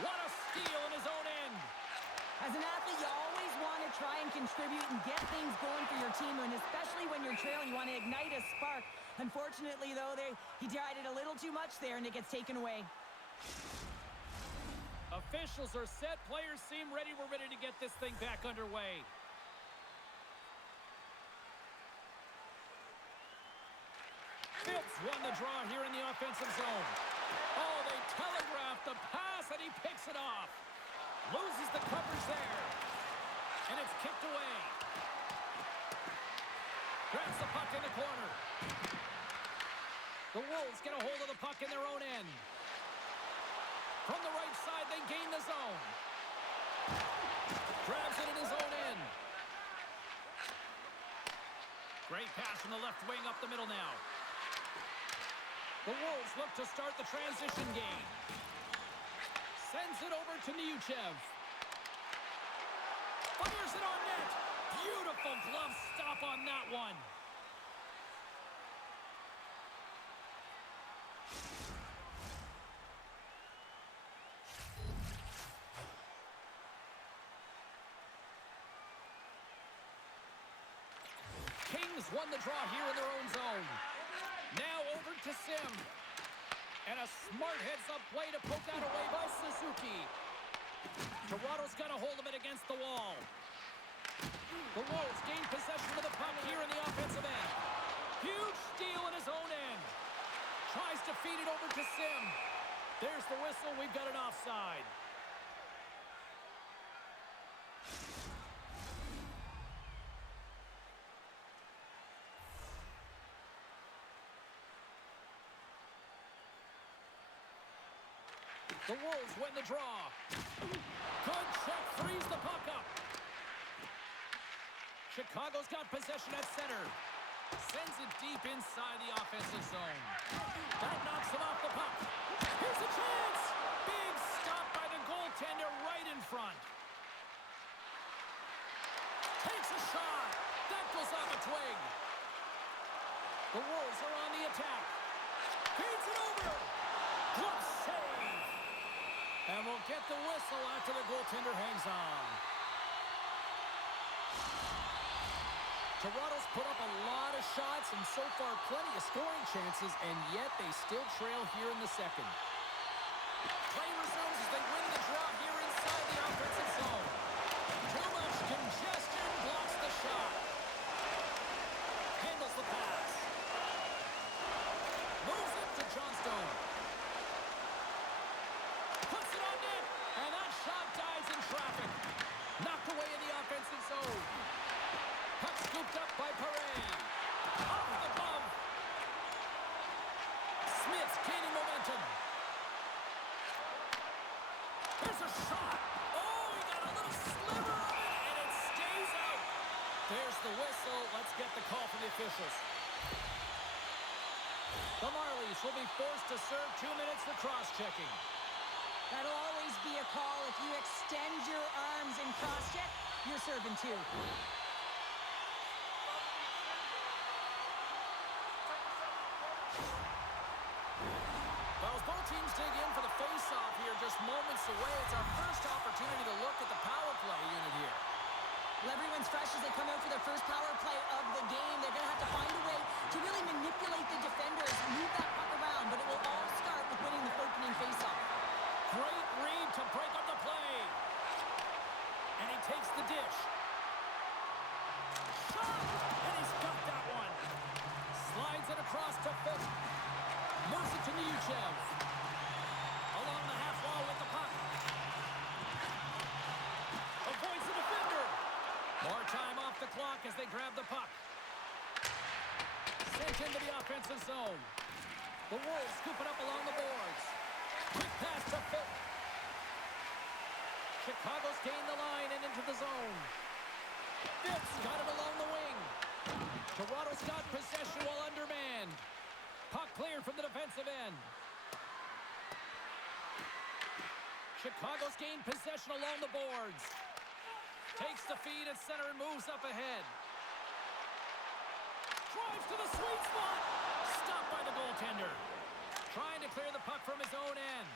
What a steal in his own end. As an athlete, you always want to try and contribute and get things going for your team, and especially when you're trailing, you want to ignite a spark. Unfortunately, though, he tried it a little too much there, and it gets taken away. Officials are set. Players seem ready. We're ready to get this thing back underway. Phillips won the draw here in the offensive zone. Oh, they telegraphed the pass, and he picks it off. Loses the coverage there. And it's kicked away. Grabs the puck in the corner. The Wolves get a hold of the puck in their own end. From the right side, they gain the zone. Grabs it in his own end. Great pass from the left wing up the middle now. The Wolves look to start the transition game. Sends it over to Nyuchev. Fires it on net. Beautiful glove stop on that one. Kings won the draw here in their own zone. Now over to Sim. And a smart heads-up play to poke that away by Suzuki. Toronto's got a hold of it against the wall. The Wolves gain possession of the puck here in the offensive end. Huge steal in his own end. Tries to feed it over to Sim. There's the whistle. We've got an offside. The Wolves win the draw. Good check, frees the puck up. Chicago's got possession at center. Sends it deep inside the offensive zone. That knocks him off the puck. Here's a chance. Big stop by the goaltender right in front. Takes a shot. That goes off a twig. The Wolves are on the attack. Feeds it over. Glove save. And we'll get the whistle after the goaltender hangs on. Toronto's put up a lot of shots and so far plenty of scoring chances, and yet they still trail here in the second. Play resumes as they win the draw here inside the offensive zone. Too much congestion blocks the shot. Handles the pass. Moves it to Johnstone. Puts it on net, and that shot dies in traffic. Knocked away in the offensive zone. Puck scooped up by Paré. Off the glove. Smith's gaining momentum. The Marlies will be forced to serve 2 minutes for cross-checking. That'll always be a call. If you extend your arms in cross-check, you're serving two. Well, as both teams dig in for the face-off here, just moments away, it's our first opportunity to look at the power play unit here. Well, everyone's fresh as they come out for their first power play of the game. They're going to have to find a way to really manipulate the defenders, move that puck around, but it will all start with winning the opening face-off. Great read to break up the play. And he takes the dish. Shot! And he's got that one. Slides it across to Foot. Moves it to Neushev. Along the half wall with the puck. Avoids the defender. More time off the clock as they grab the puck. Sent into the offensive zone. The Wolves scoop it up along the boards. Quick pass to Foot. Chicago's gained the line and into the zone. Fitz got it along the wing. Toronto's got possession while undermanned. Puck cleared from the defensive end. Chicago's gained possession along the boards. Takes the feed at center and moves up ahead. Drives to the sweet spot. Stopped by the goaltender. Trying to clear the puck from his own end.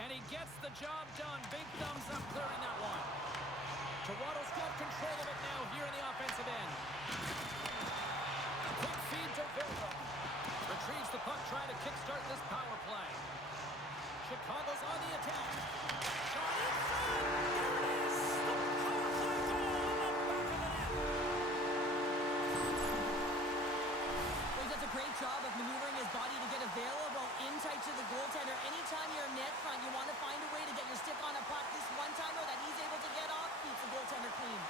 And he gets the job done. Big thumbs up clearing that one. Toronto's got control of it now here in the offensive end. Quick feed to Vilda. Retrieves the puck, trying to kickstart this power play. Chicago's on the attack. Shot inside. There it is. The power play goal in the back of the net. Well, he does a great job of maneuvering his body to get available in tight to the goaltender. Anytime you're net front, you want to find a way to get your stick on a puck. This one-timer that he's able to get off keeps the goaltender clean.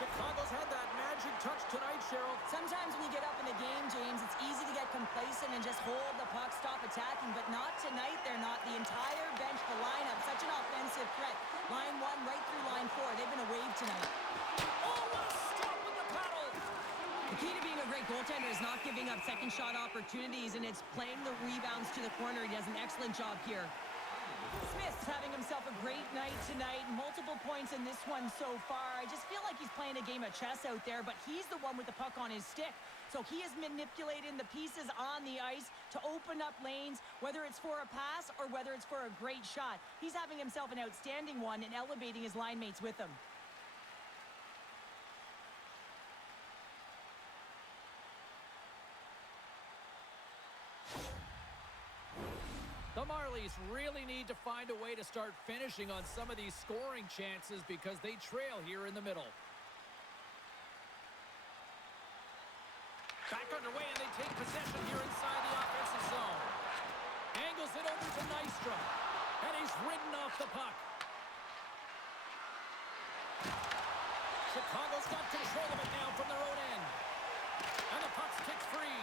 Chicago's had that magic touch tonight, Cheryl. Sometimes when you get up in the game, James, it's easy to get complacent and just hold the puck, stop attacking, but not tonight. They're not. The entire bench, the lineup, such an offensive threat. Line 1 right through line 4. They've been a wave tonight. Oh, what a stop with the paddle! The key to being a great goaltender is not giving up second shot opportunities, and it's playing the rebounds to the corner. He does an excellent job here. Smith's having himself a great night tonight. Multiple points in this one so far. I just feel like he's playing a game of chess out there, but he's the one with the puck on his stick. So he is manipulating the pieces on the ice to open up lanes, whether it's for a pass or whether it's for a great shot. He's having himself an outstanding one and elevating his line mates with him. The Marlies really need to find a way to start finishing on some of these scoring chances because they trail here in the middle. Back underway, and they take possession here inside the offensive zone. Angles it over to Nystrom, and he's ridden off the puck. Chicago's got control of it now from their own end. And the puck's kicked free.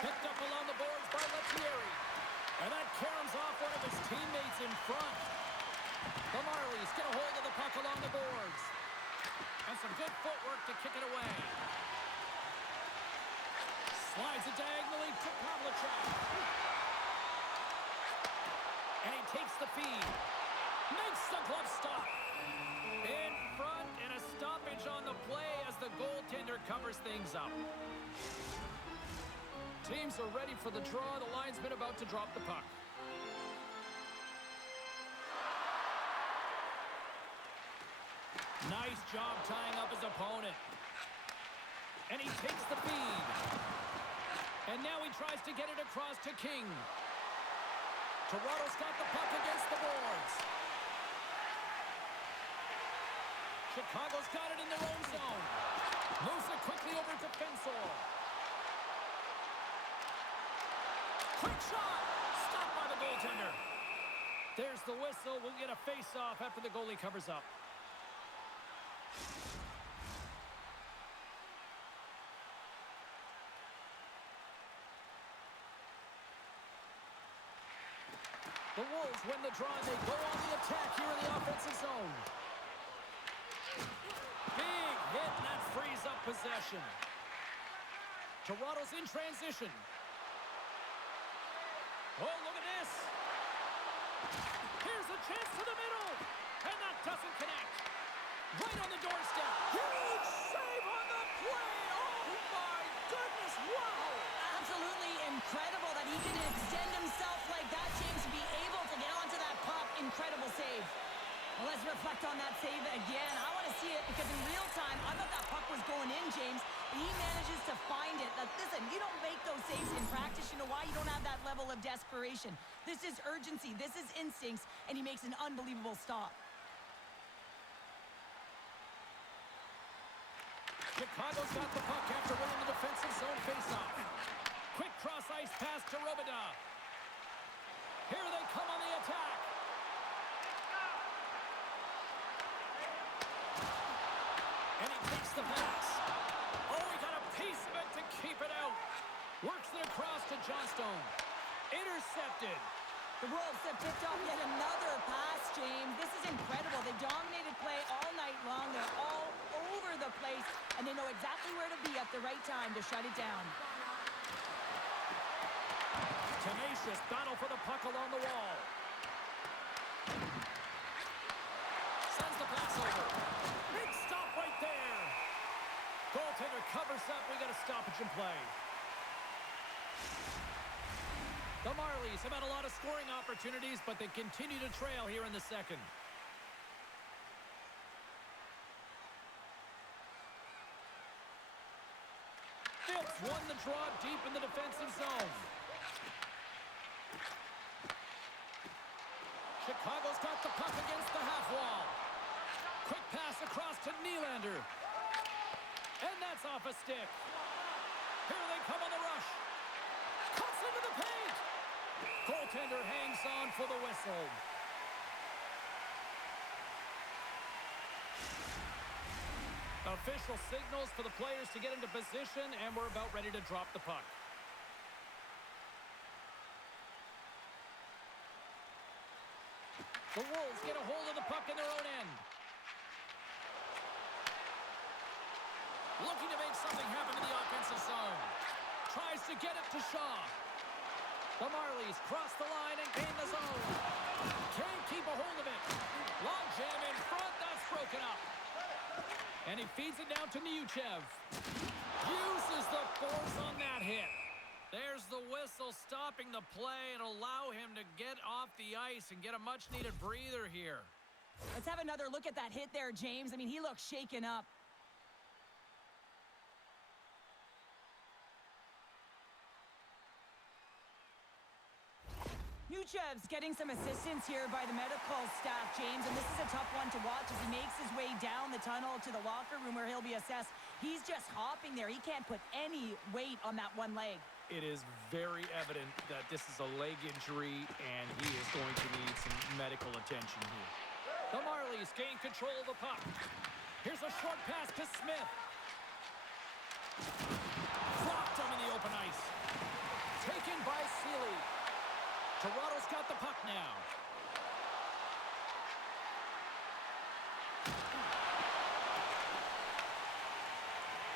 Picked up along the boards by Lettieri. And that caroms off one of his teammates in front. The Marlies get a hold of the puck along the boards. And some good footwork to kick it away. Slides it diagonally to Pavlicek. And he takes the feed. Makes the glove stop. In front, and a stoppage on the play as the goaltender covers things up. Teams are ready for the draw. The linesman about to drop the puck. Nice job tying up his opponent. And he takes the feed. And now he tries to get it across to King. Toronto's got the puck against the boards. Chicago's got it in their own zone. Moves it quickly over to Fensor. Quick shot! Stopped by the goaltender. There's the whistle. We'll get a face-off after the goalie covers up. The Wolves win the draw, and they go on the attack here in the offensive zone. Big hit, and that frees up possession. Toronto's in transition. Oh, look at this. Here's a chance to the middle, and that doesn't connect. Right on the doorstep. Huge save on the play. Oh, my goodness. Wow. Absolutely incredible that he can extend himself like that, James, to be able to get onto that puck. Incredible save. Well, let's reflect on that save again. I want to see it because in real time, I thought that puck was going in, James. He manages to find it. Now, listen, you don't make those saves in practice. You know why? You don't have that level of desperation. This is urgency. This is instincts, and he makes an unbelievable stop. Chicago's got the puck after winning the defensive zone faceoff. Quick cross-ice pass to Robida. Here they come on the attack. And he takes the pass. Oh, he got a piece of it to keep it out. Works it across to Johnstone. Intercepted. The Wolves have picked off yet another pass, James. This is incredible. They dominated play all night long. They're all over the place, and they know exactly where to be at the right time to shut it down. Tenacious battle for the puck along the wall. Sends the pass over. Big stop right there. Goaltender covers up. We got a stoppage in play. The Marlies have had a lot of scoring opportunities, but they continue to trail here in the second. Phillips won the draw deep in the defensive zone. Chicago's got the puck against the half wall. Quick pass across to Nylander. And that's off a stick. Here they come on the rush. Cuts into the paint. Goaltender hangs on for the whistle. Official signals for the players to get into position, and we're about ready to drop the puck. The Wolves get a hold of the puck in their own end. Looking to make something happen in the offensive zone. Tries to get it to Shaw. The Marlies cross the line and gain the zone. Can't keep a hold of it. Long jam in front. That's broken up. And he feeds it down to Neuchev. Uses the force on that hit. There's the whistle stopping the play and allow him to get off the ice and get a much-needed breather here. Let's have another look at that hit there, James. I mean, he looks shaken up. Neuchev's getting some assistance here by the medical staff, James, and this is a tough one to watch as he makes his way down the tunnel to the locker room where he'll be assessed. He's just hopping there. He can't put any weight on that one leg. It is very evident that this is a leg injury, and he is going to need some medical attention here. The Marlies gain control of the puck. Here's a short pass to Smith. Dropped him in the open ice. Taken by Seeley. Toronto's got the puck now.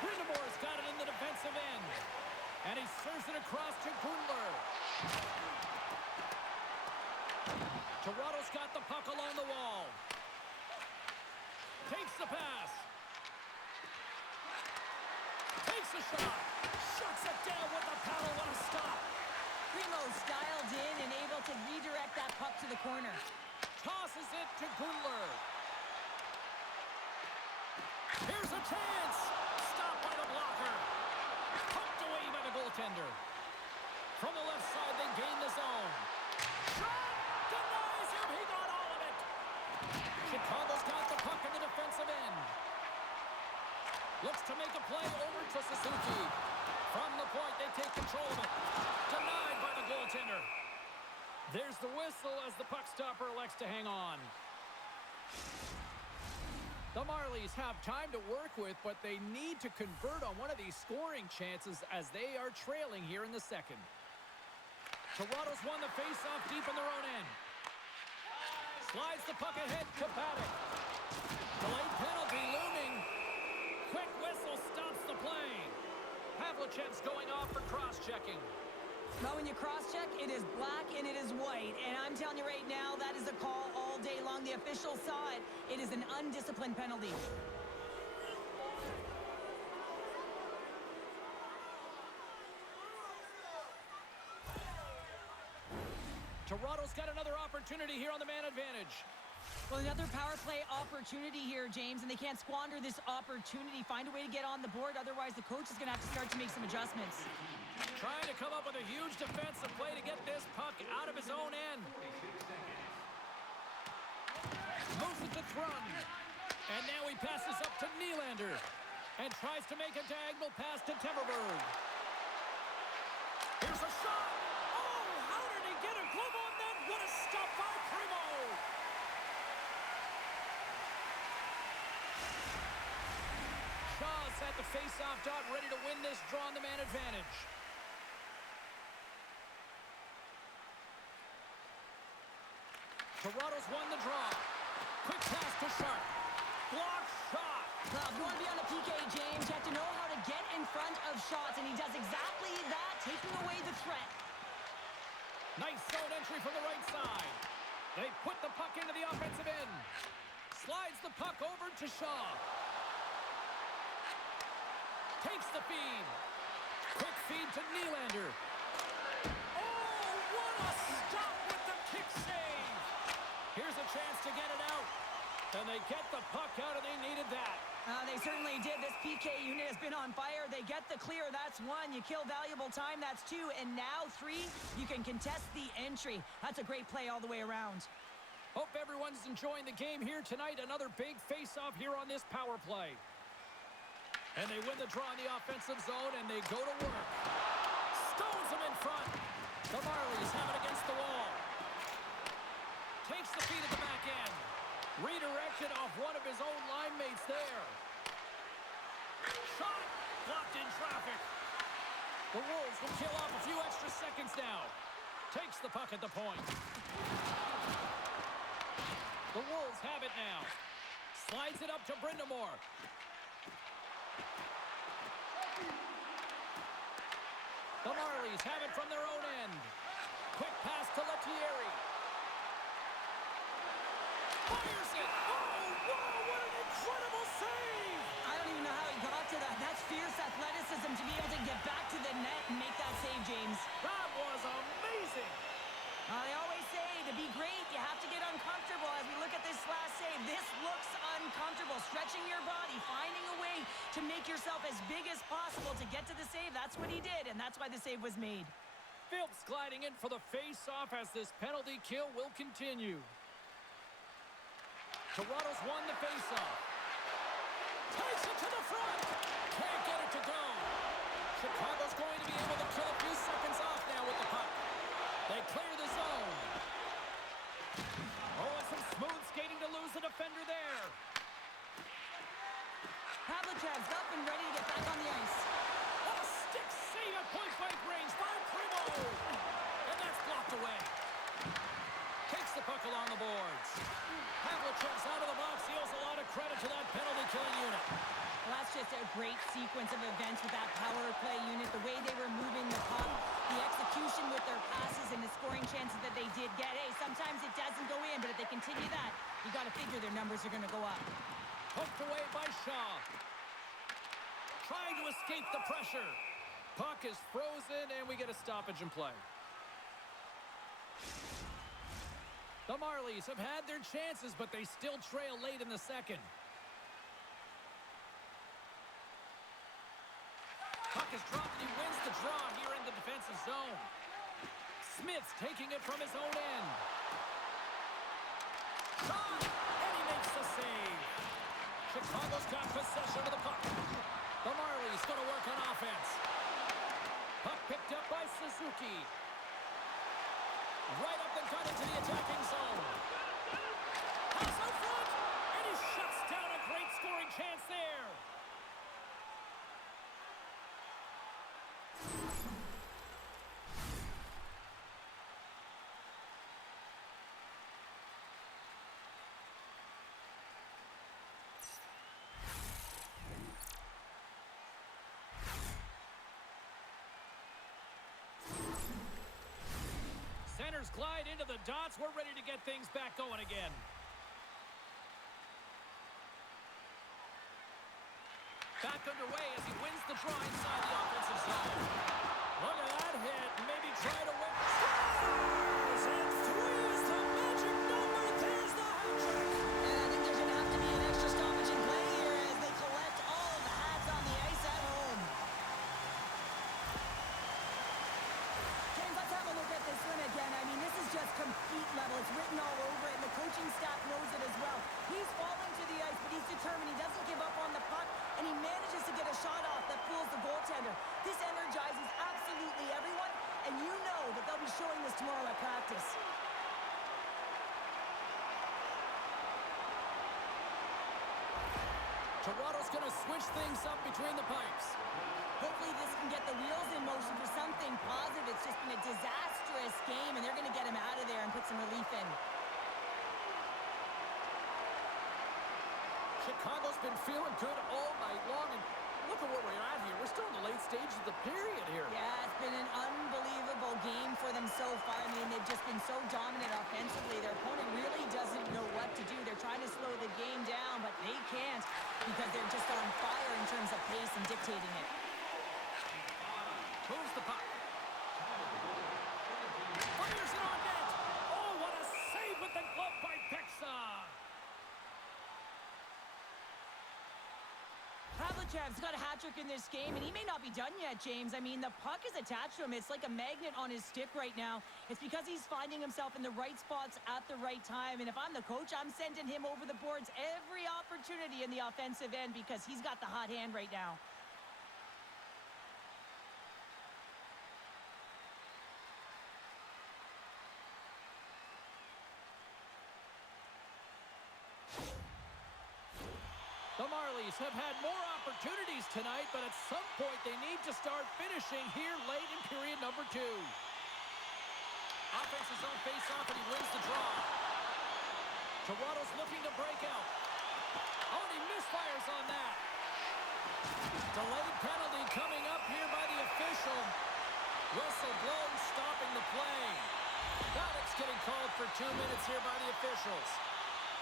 Brindamore's got it in the defensive end. And he serves it across to Gundler. Toronto's got the puck along the wall. Takes the pass. Takes a shot. Shuts it down with the paddle. What a stop. Primo's dialed in and able to redirect that puck to the corner. Tosses it to Gundler. Here's a chance. Stopped by the blocker. Pumped away by the goaltender. From the left side, they gain the zone. Shot! Denies him. He got all of it. Chicago's got the puck in the defensive end. Looks to make a play over to Suzuki. From the point, they take control of it. Denied by the goaltender. There's the whistle as the puck stopper elects to hang on. The Marlies have time to work with, but they need to convert on one of these scoring chances as they are trailing here in the second. Toronto's won the faceoff deep in their own end. Slides the puck ahead to Paddock. Delayed penalty looming. Quick whistle stops the play. Havlichev's going off for cross-checking. Well, when you cross-check, it is black and it is white. And I'm telling you right now, that is a call all day long. The official saw it. It is an undisciplined penalty. Toronto's got another opportunity here on the man advantage. Well, another power play opportunity here, James, and they can't squander this opportunity. Find a way to get on the board. Otherwise, the coach is going to have to start to make some adjustments. Trying to come up with a huge defensive play to get this puck out of his own end. Moves it to Thrun. And now he passes up to Nylander. And tries to make a diagonal pass to Temmerberg. Here's a shot. Oh, how did he get a glove on that? What a stop by Primo. Shaw's at the face-off dot, ready to win this draw on the man advantage. Toronto's won the draw. Quick pass to Sharp. Block shot. Well, if you want to be on a PK, James, you have to know how to get in front of shots, and he does exactly that, taking away the threat. Nice zone entry from the right side. They put the puck into the offensive end. Slides the puck over to Shaw. Takes the feed. Quick feed to Nylander. Oh, what a stop with the kick save. Here's a chance to get it out. And they get the puck out, and they needed that. They certainly did. This PK unit has been on fire. They get the clear. That's one. You kill valuable time. That's two. And now three, you can contest the entry. That's a great play all the way around. Hope everyone's enjoying the game here tonight. Another big face-off here on this power play. And they win the draw in the offensive zone, and they go to work. Stones them in front. The Marlies have it against the wall. Takes the feed at the back end. Redirected off one of his own line mates there. Shot! Blocked in traffic. The Wolves will kill off a few extra seconds now. Takes the puck at the point. The Wolves have it now. Slides it up to Brindamore. The Marlies have it from their own end. Quick pass to Lettieri. Fires it! Oh, wow, what an incredible save! I don't even know how he got to that. That's fierce athleticism to be able to get back to the net and make that save, James. That was amazing! They always say to be great, you have to get uncomfortable. As we look at this last save, this looks uncomfortable. Stretching your body, finding a way to make yourself as big as possible to get to the save. That's what he did, and that's why the save was made. Phillips gliding in for the face-off as this penalty kill will continue. Toronto's won the face-off. Takes it to the front. Can't get it to go. Chicago's going to be able to kill a few seconds off now with the puck. They clear the zone. Oh, and some smooth skating to lose the defender there. Havlichev's up and ready to get back on the ice. A stick save at point-blank range by Primo. And that's blocked away. Takes the puck along the boards. Havlichev's out of the box. He owes a lot of credit to that penalty-killing unit. Well, that's just a great sequence of events with that power play unit, the way they were moving the puck, the execution with their passes, and the scoring chances that they did get. Hey, sometimes it doesn't go in, but if they continue that, you got to figure their numbers are going to go up. Poked away by Shaw. Trying to escape the pressure. Puck is frozen, and we get a stoppage in play. The Marlies have had their chances, but they still trail late in the second. Puck is dropped, and he wins the draw here in the defensive zone. Smith's taking it from his own end. Shot! And he makes the save. Chicago's got possession of the puck. The Marlies going to work on offense. Puck picked up by Suzuki. Right up the gut into the attacking zone. Pass out front, and he shuts down a great scoring chance there. Runners glide into the dots. We're ready to get things back going again. Back underway as he wins the draw inside the offensive zone. Look at that hit. Maybe try to win. Scores! And 3 is the magic number. There's the hat trick. And I think there's going to have to be an extra stoppage in play here as they collect all of the hats on the ice at home. James, let's have a look at this win again. I mean, this is just complete level. It's written all over it, and the coaching staff knows it as well. He's falling to the ice, but he's determined. He doesn't give up on the puck, and he manages to get a shot off that fools the goaltender. This energizes absolutely everyone, and you know that they'll be showing this tomorrow at practice. Toronto's going to switch things up between the pipes. Hopefully this can get the wheels in motion for something positive. It's just been a disastrous game, and they're going to get him out of there and put some relief in. Chicago's been feeling good all night long, and look at where we're at here. We're still in the late stages of the period here. Yeah, it's been an unbelievable game for them so far. I mean, they've just been so dominant offensively. Their opponent really doesn't know what to do. They're trying to slow the game down, but they can't because they're just on fire in terms of pace and dictating it. Moves the puck. Fires it on net. Oh, what a save with the glove by Pexa. Havlicek's got a hat trick in this game, and he may not be done yet, James. I mean, the puck is attached to him. It's like a magnet on his stick right now. It's because he's finding himself in the right spots at the right time. And if I'm the coach, I'm sending him over the boards every opportunity in the offensive end because he's got the hot hand right now. The Marlies have had more opportunities tonight, but at some point they need to start finishing here late in period number 2. Offense's own face-off, and he wins the draw. Toronto's looking to break out. Oh, and he misfires on that. Delayed penalty coming up here by the official. Whistle blows, stopping the play. Paddock's getting called for 2 minutes here by the officials.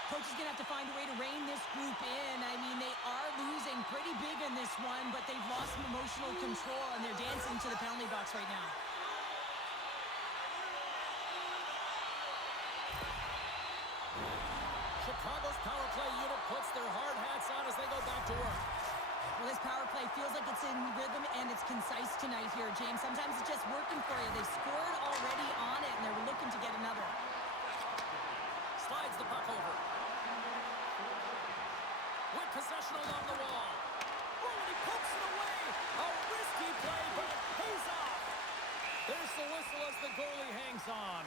Coach is going to have to find a way to rein this group in. I mean, they are losing pretty big in this one, but they've lost some emotional control, and they're dancing to the penalty box right now. Chicago's power play unit puts their hard hats on as they go back to work. Well, this power play feels like it's in rhythm and it's concise tonight here, James. Sometimes it's just working for you. They've scored already on it, and they're looking to get another. Slides the puck over. With possession along the wall. Oh, and he pokes it away. A risky play, but it pays off. There's the whistle as the goalie hangs on.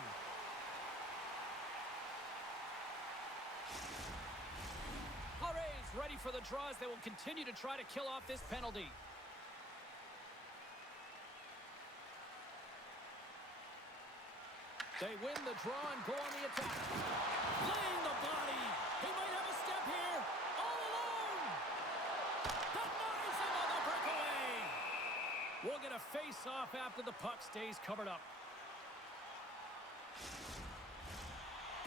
Marlies ready for the draws. They will continue to try to kill off this penalty. They win the draw and go on the attack. Laying the body. He might have a step here. All alone. Denies him on the breakaway. We'll get a face-off after the puck stays covered up.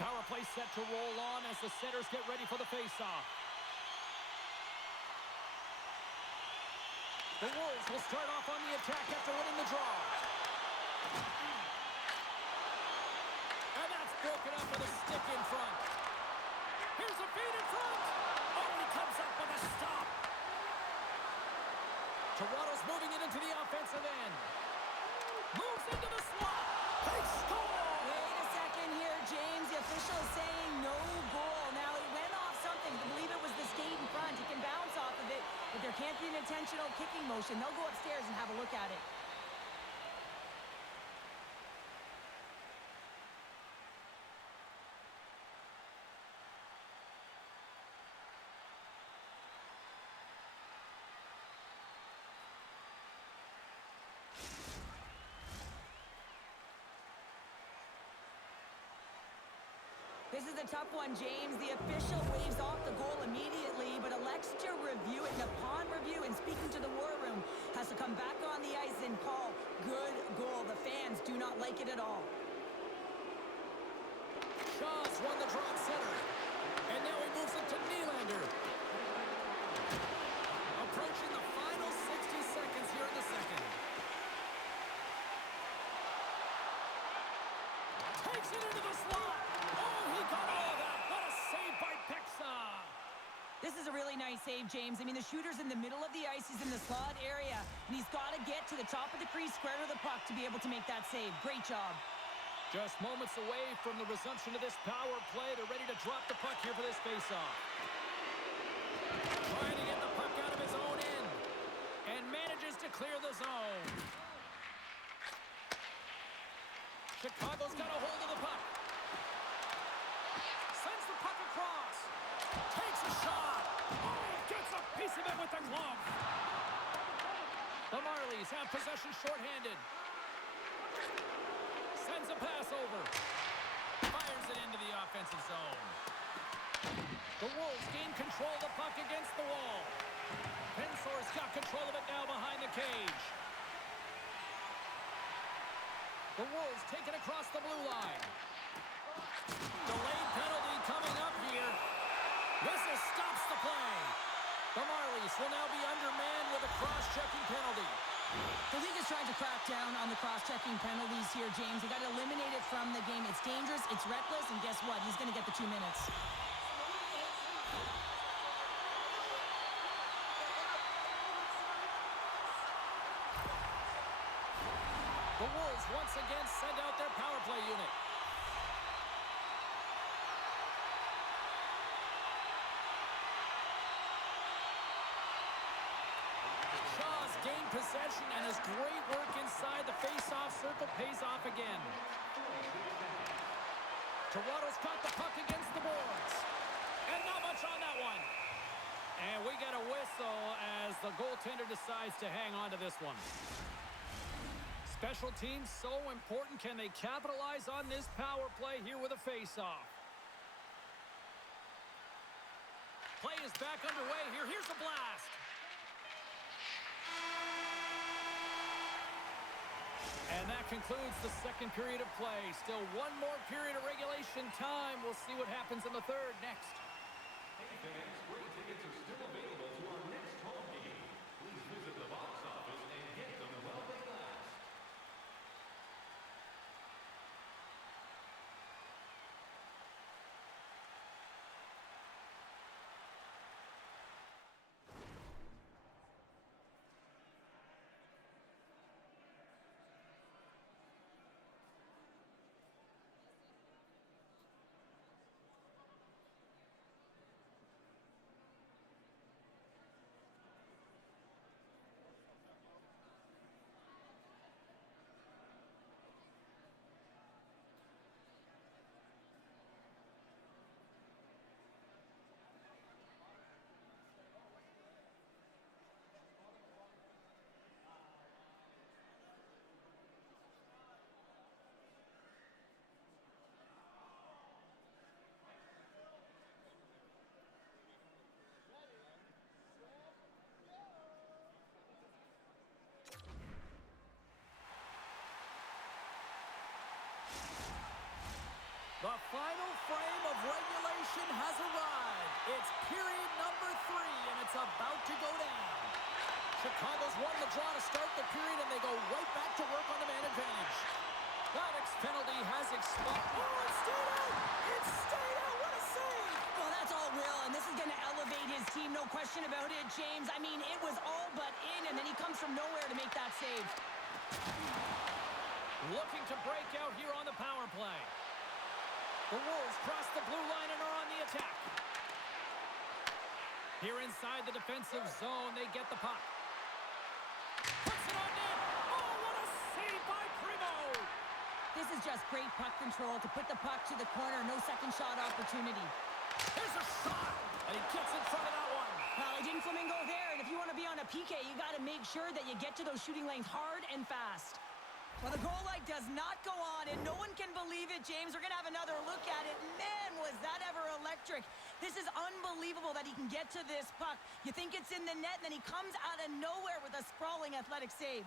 Power play set to roll on as the setters get ready for the face-off. The Wolves will start off on the attack after winning the draw. And that's broken up with a stick in front. Here's a feed in front. Oh, and he comes up with a stop. Toronto's moving it into the offensive end. Moves into the slot. They score! Wait a second here, James. The official is saying no goal. Now, it went off something. I believe it was the skate in front. He can bounce off of it, but there can't be an intentional kicking motion. They'll go upstairs and have a look at it. This is a tough one, James. The official waves off the goal immediately, but elects to review it. And upon review and speaking to the war room, has to come back on the ice and call good goal. The fans do not like it at all. it into the slot. Oh, he got all of that. What a save by Pexa. This is a really nice save, James. I mean, the shooter's in the middle of the ice. He's in the slot area, and he's got to get to the top of the crease, square to the puck to be able to make that save. Great job. Just moments away from the resumption of this power play. They're ready to drop the puck here for this faceoff. Trying to get the puck out of his own end, and manages to clear the zone. Chicago's got a hold of the puck. Sends the puck across. Takes a shot. Oh, gets a piece of it with the glove. The Marlies have possession shorthanded. Sends a pass over. Fires it into the offensive zone. The Wolves gain control of the puck against the wall. Pensor's got control of it now behind the cage. The Wolves take it across the blue line. Delayed penalty coming up here. This stops the play. The Marlies will now be undermanned with a cross-checking penalty. The league is trying to crack down on the cross-checking penalties here, James. They got to eliminate it from the game. It's dangerous, it's reckless, and guess what? He's going to get the 2 minutes. The Wolves once again send out their power play unit. Shaw's gained possession, and his great work inside the face-off circle pays off again. Toronto's got the puck against the boards. And not much on that one. And we get a whistle as the goaltender decides to hang on to this one. Special teams so important. Can they capitalize on this power play here with a face-off? Play is back underway here. Here's the blast. And that concludes the second period of play. Still one more period of regulation time. We'll see what happens in the third next. Hey fans, great tickets are still available to our next home game. Please visit the box office and get them while they last. The final frame of regulation has arrived. It's period number 3, and it's about to go down. Chicago's won the draw to start the period, and they go right back to work on the man advantage. That penalty has expired. Oh, it stayed out! It stayed out! What a save! Well, that's all Will, and this is going to elevate his team, no question about it, James. I mean, it was all but in, and then he comes from nowhere to make that save. Looking to break out here on the power play. The Wolves cross the blue line and are on the attack. Here inside the defensive zone, they get the puck. Puts it on net. Oh, what a save by Primo! This is just great puck control to put the puck to the corner. No second shot opportunity. Here's a shot, and he gets in front of that one. Well, he didn't flamingo there, and if you want to be on a PK, you got to make sure that you get to those shooting lanes hard and fast. Well, the goal light does not go on, and no one can believe it, James. We're going to have another look at it. Man, was that ever electric. This is unbelievable that he can get to this puck. You think it's in the net, and then he comes out of nowhere with a sprawling athletic save.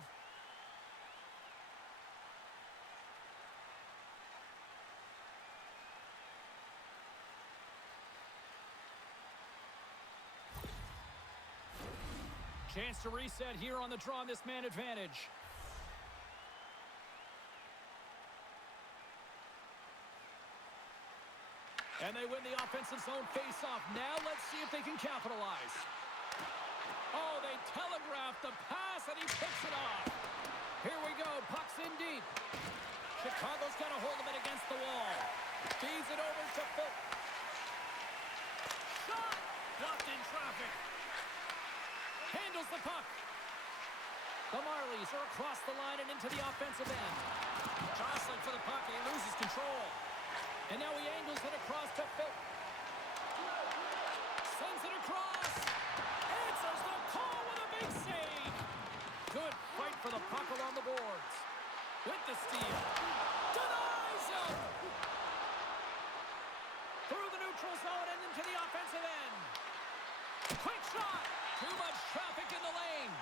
Chance to reset here on the draw on this man advantage. And they win the offensive zone face-off. Now let's see if they can capitalize. Oh, they telegraphed the pass, and he picks it off. Here we go. Puck's in deep. Chicago's got a hold of it against the wall. Feeds it over to Phil. Shot! Blocked in traffic. Handles the puck. The Marlies are across the line and into the offensive end. Jostling for the puck, and he loses control. And now he angles it across to Phil. Sends it across. Answers the call with a big save. Good fight for the puck along the boards. With the steal. Denies him. Through the neutral zone and into the offensive end. Quick shot. Too much traffic in the lane.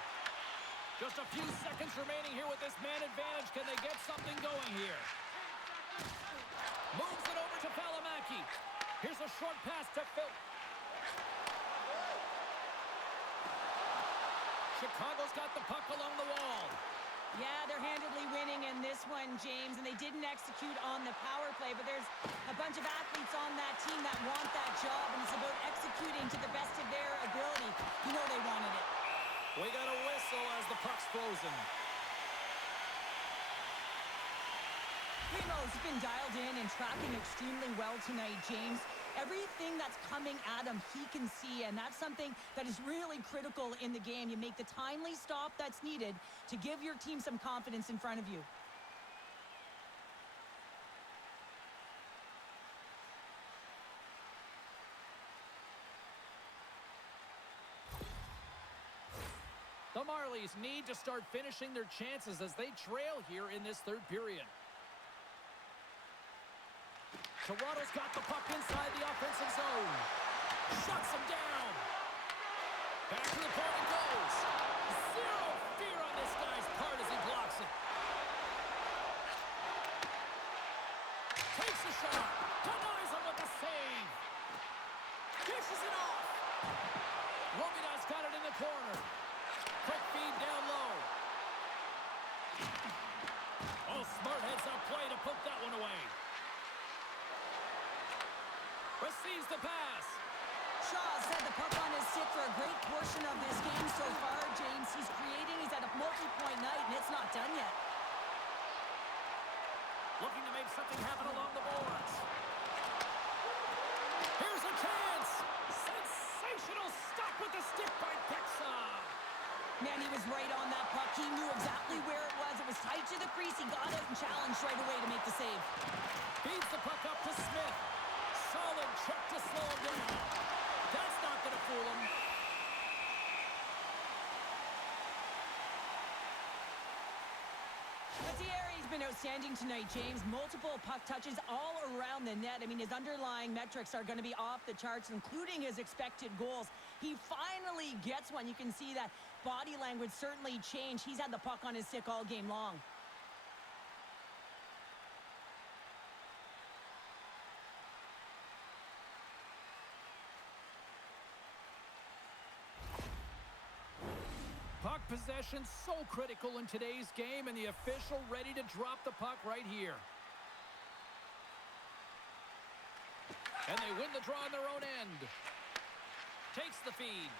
Just a few seconds remaining here with this man advantage. Can they get something going here? Moves it over to Valimaki. Here's a short pass to Phil. Chicago's got the puck along the wall. Yeah, they're handily winning in this one, James, and they didn't execute on the power play, but there's a bunch of athletes on that team that want that job, and it's about executing to the best of their ability. You know they wanted it. We got a whistle as the puck's frozen. Primo's been dialed in and tracking extremely well tonight, James. Everything that's coming at him, he can see, and that's something that is really critical in the game. You make the timely stop that's needed to give your team some confidence in front of you. The Marlies need to start finishing their chances as they trail here in this third period. Toronto's got the puck inside the offensive zone. Shuts him down. Back to the point it goes. Zero fear on this guy's part as he blocks it. Takes a shot. Denies him with the save. Dishes it off. Robidas got it in the corner. Quick feed down low. Oh, smart heads-up play to put that one away. Receives the pass. Shaw's had the puck on his stick for a great portion of this game so far, James. He's creating, he's at a multi-point night, and it's not done yet. Looking to make something happen along the boards. Here's a chance. Sensational stop with the stick by Pexa. Man, he was right on that puck. He knew exactly where it was. It was tight to the crease. He got out and challenged right away to make the save. Feeds the puck up to Smith. Solid check to slow him down. That's not going to fool him. Thierry's been outstanding tonight, James. Multiple puck touches all around the net. I mean, his underlying metrics are going to be off the charts, including his expected goals. He finally gets one. You can see that body language certainly changed. He's had the puck on his stick all game long. Puck possession so critical in today's game, and the official ready to drop the puck right here. And they win the draw on their own end. Takes the feed.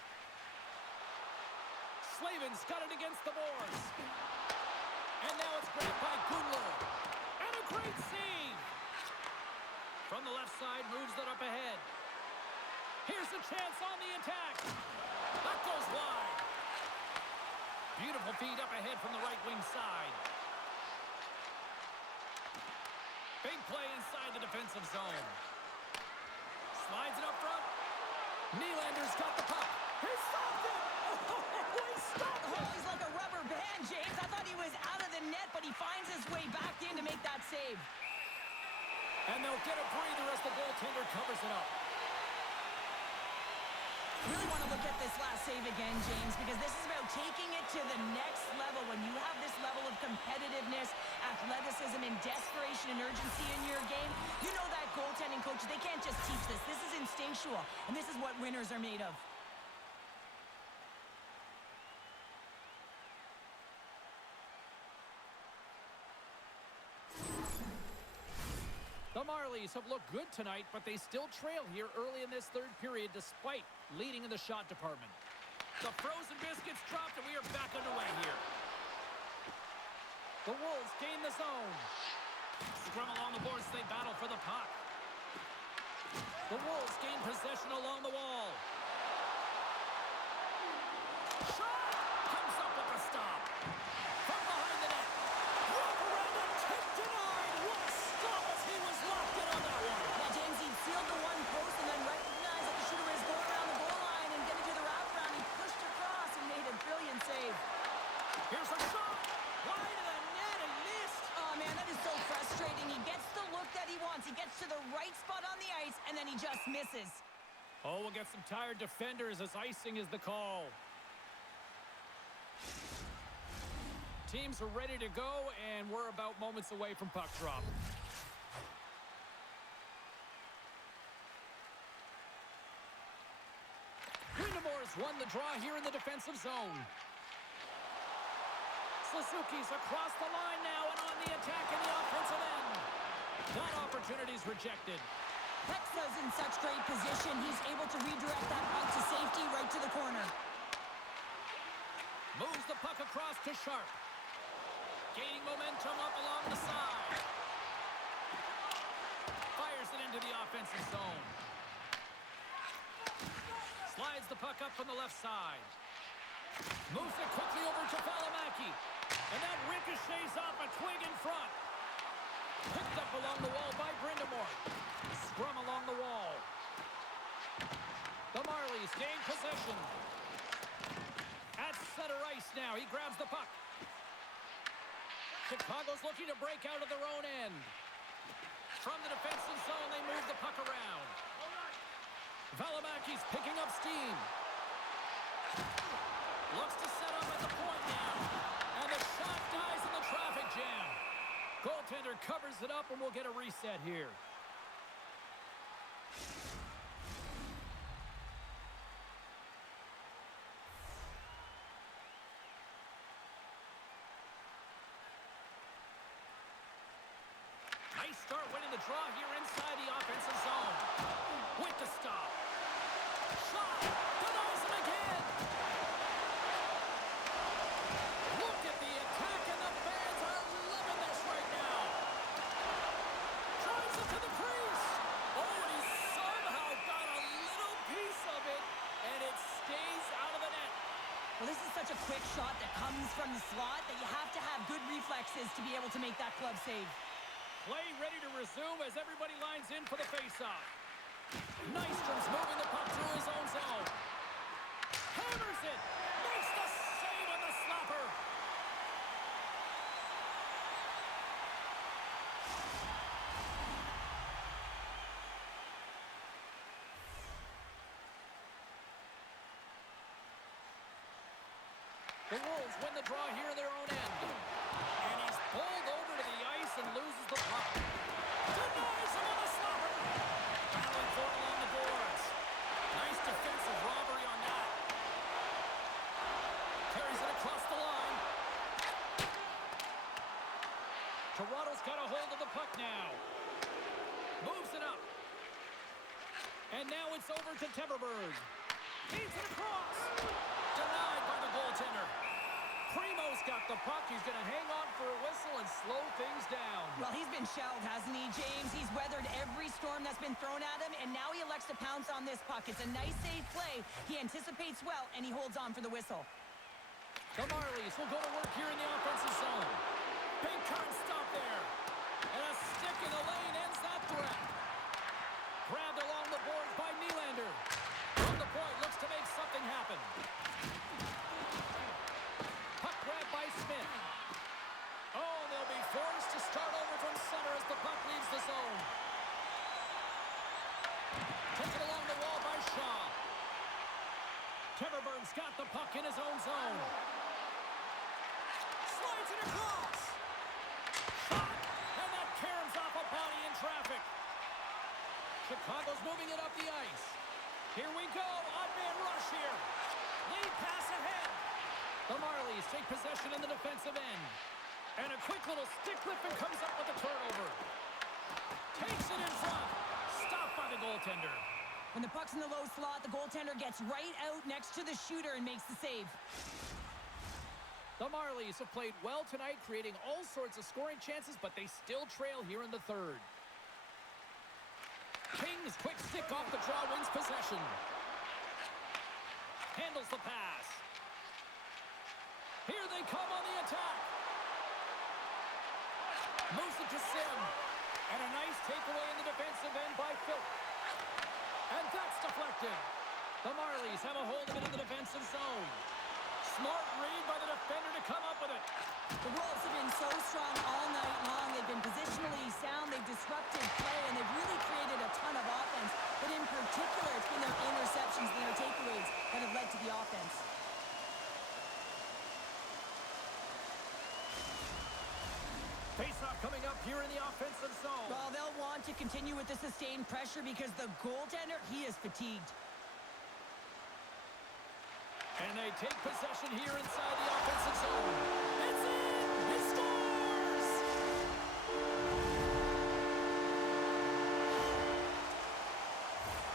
Slavin's got it against the boards. And now it's grabbed by Gunler. And a great save. From the left side, moves it up ahead. Here's a chance on the attack. That goes wide. Beautiful feed up ahead from the right wing side. Big play inside the defensive zone. Slides it up front. Nylander's got the puck. He stopped it! Oh, he stopped it! He's like a rubber band, James. I thought he was out of the net, but he finds his way back in to make that save. And they'll get a breather as the goaltender covers it up. Really want to look at this last save again, James, because this is about taking it to the next level. When you have this level of competitiveness, athleticism, and desperation and urgency in your game, you know that goaltending coach, they can't just teach this. This is instinctual, and this is what winners are made of. The The Marlies have looked good tonight, but they still trail here early in this third period despite leading in the shot department. The frozen biscuits dropped, and we are back underway here. The Wolves gain the zone. Scrum along the boards, they battle for the puck. The Wolves gain possession along the wall. Shot! Comes up with a stop. From behind the net. Wrap around the tip denied. What a stop as he was locked in on that one. Yeah, James, he sealed the one post and then recognized that the shooter was going around the goal line and going to do the wrap around. He pushed across and made a brilliant save. Here's a shot. Wide of the net and missed. Oh, man, that is so frustrating. He gets the look that he wants. He gets to the right spot on the ice, and then he just misses. Oh, we'll get some tired defenders as icing is the call. Teams are ready to go, and we're about moments away from puck drop. Windemore's won the draw here in the defensive zone. Suzuki's across the line now and on the attack in the offensive end. That opportunity's rejected. Hexa's in such great position. He's able to redirect that puck to safety right to the corner. Moves the puck across to Sharp. Gaining momentum up along the side. Fires it into the offensive zone. Slides the puck up from the left side. Moves it quickly over to Valimaki. And that ricochets off a twig in front. Picked up along the wall by Brindamore. Scrum along the wall. The Marlies gain possession. At center ice now. He grabs the puck. Chicago's looking to break out of their own end. From the defensive zone, they move the puck around. Valimaki's picking up steam. Looks to set up at the point now. And the shot dies in the traffic jam. Goaltender covers it up, and we'll get a reset here. Nice start winning the draw here inside the offensive zone. With the stop. Shot! Denies him again! Look at the attack, and the fans are loving this right now. Drives it to the crease. Oh, and he somehow got a little piece of it, and it stays out of the net. Well, this is such a quick shot that comes from the slot that you have to have good reflexes to be able to make that glove save. Play ready to resume as everybody lines in for the faceoff. Nystrom's moving the puck through his own zone. Hammers it. Makes the save on the slapper. The Wolves win the draw here in their own end. And he's pulled over to the ice and loses the puck. Denies him on the slapper. Battling for it along the boards. Nice defensive robbery on that. Carries it across the line. Toronto's got a hold of the puck now. Moves it up. And now it's over to Temperberg. Feeds it across. Denied by the goaltender. Primo's got the puck. He's going to hang on for a whistle and slow things down. Well, he's been shelled, hasn't he, James? He's weathered every storm that's been thrown at him, and now he elects to pounce on this puck. It's a nice, safe play. He anticipates well, and he holds on for the whistle. The Marlies will go to work here in the offensive zone. Big time stop there. And a stick in the lane ends that threat. Grabbed along the boards by Nylander. From the point, looks to make something happen. Puck grabbed by Smith. Oh, they'll be forced to start over from center as the puck leaves the zone. Taken along the wall by Shaw. Temperberg's got the puck in his own zone. Slides it across. Shot! And that caroms off a body in traffic. Chicago's moving it up the ice. Here we go. Odd-man rush here. Lead pass ahead. The Marlies take possession in the defensive end. And a quick little stick lift and comes up with a turnover. Takes it in front. Stopped by the goaltender. When the puck's in the low slot, the goaltender gets right out next to the shooter and makes the save. The Marlies have played well tonight, creating all sorts of scoring chances, but they still trail here in the third. King's quick stick off the draw wins possession. Handles the pass. Here they come on the attack. Moves it to Sim. And a nice takeaway in the defensive end by Phil. And that's deflected. The Marlies have a hold of it in the defensive zone. Smart read by the defender to come up with it. The Wolves have been so strong all night long. They've been positionally sound. They've disrupted play, and they've really created a ton of offense. But in particular, it's been their interceptions and their takeaways that have led to the offense. Face-off coming up here in the offensive zone. Well, they'll want to continue with the sustained pressure because the goaltender, he is fatigued. And they take possession here inside the offensive zone. It's in! He scores!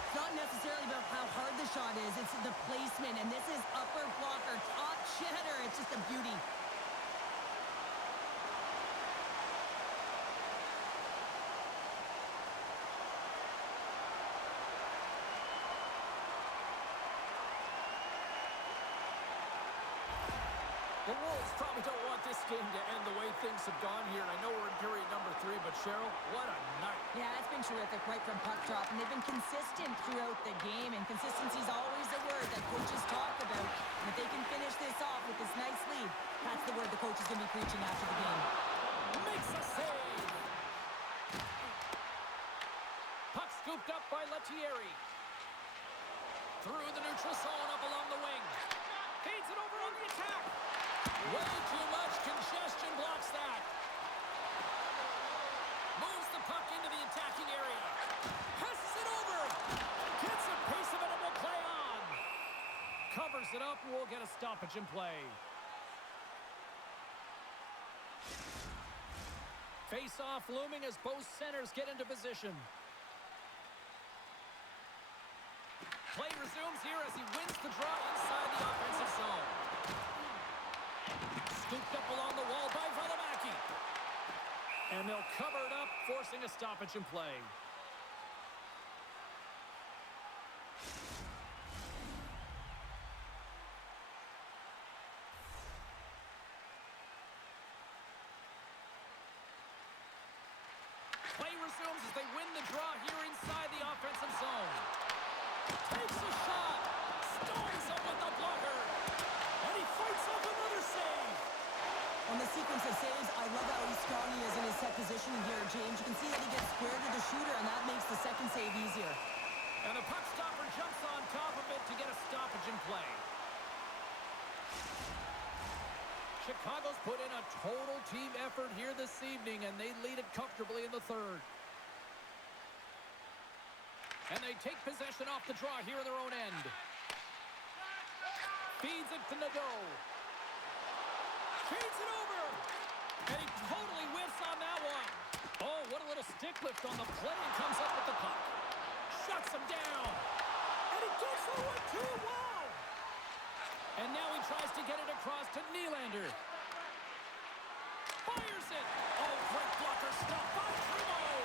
It's not necessarily about how hard the shot is. It's the placement. And this is upper blocker, top cheddar. It's just a beauty. The Wolves probably don't want this game to end the way things have gone here. I know we're in period number 3, but Cheryl, what a night. Yeah, it's been terrific right from puck drop, and they've been consistent throughout the game, and consistency is always a word that coaches talk about. And if they can finish this off with this nice lead, that's the word the coach is going to be preaching after the game. Makes a save. Puck scooped up by Lettieri. Through the neutral zone up along the wing. Feeds it over on the attack. Way too much congestion blocks that. Moves the puck into the attacking area. Passes it over. Gets a piece of it and will play on. Covers it up and we'll get a stoppage in play. Face-off looming as both centers get into position. Play resumes here as he wins the draw inside the offensive zone. Scooped up along the wall by Valimaki. And they'll cover it up, forcing a stoppage in play. Play resumes as they win the draw here inside the offensive zone. Takes a shot. Storms up with the blocker. And he fights off another save. On the sequence of saves, I love how strong he is in his set position here, James. You can see that he gets square to the shooter, and that makes the second save easier. And the puck stopper jumps on top of it to get a stoppage in play. Chicago's put in a total team effort here this evening, and they lead it comfortably in the third. And they take possession off the draw here in their own end. Feeds it to Nadeau. Feeds it over. And he totally whiffs on that one. Oh, what a little stick lift on the play and comes up with the puck. Shuts him down. And he gets the one too. Wow. And now he tries to get it across to Nylander. Fires it. Oh, great blocker stop by Primo.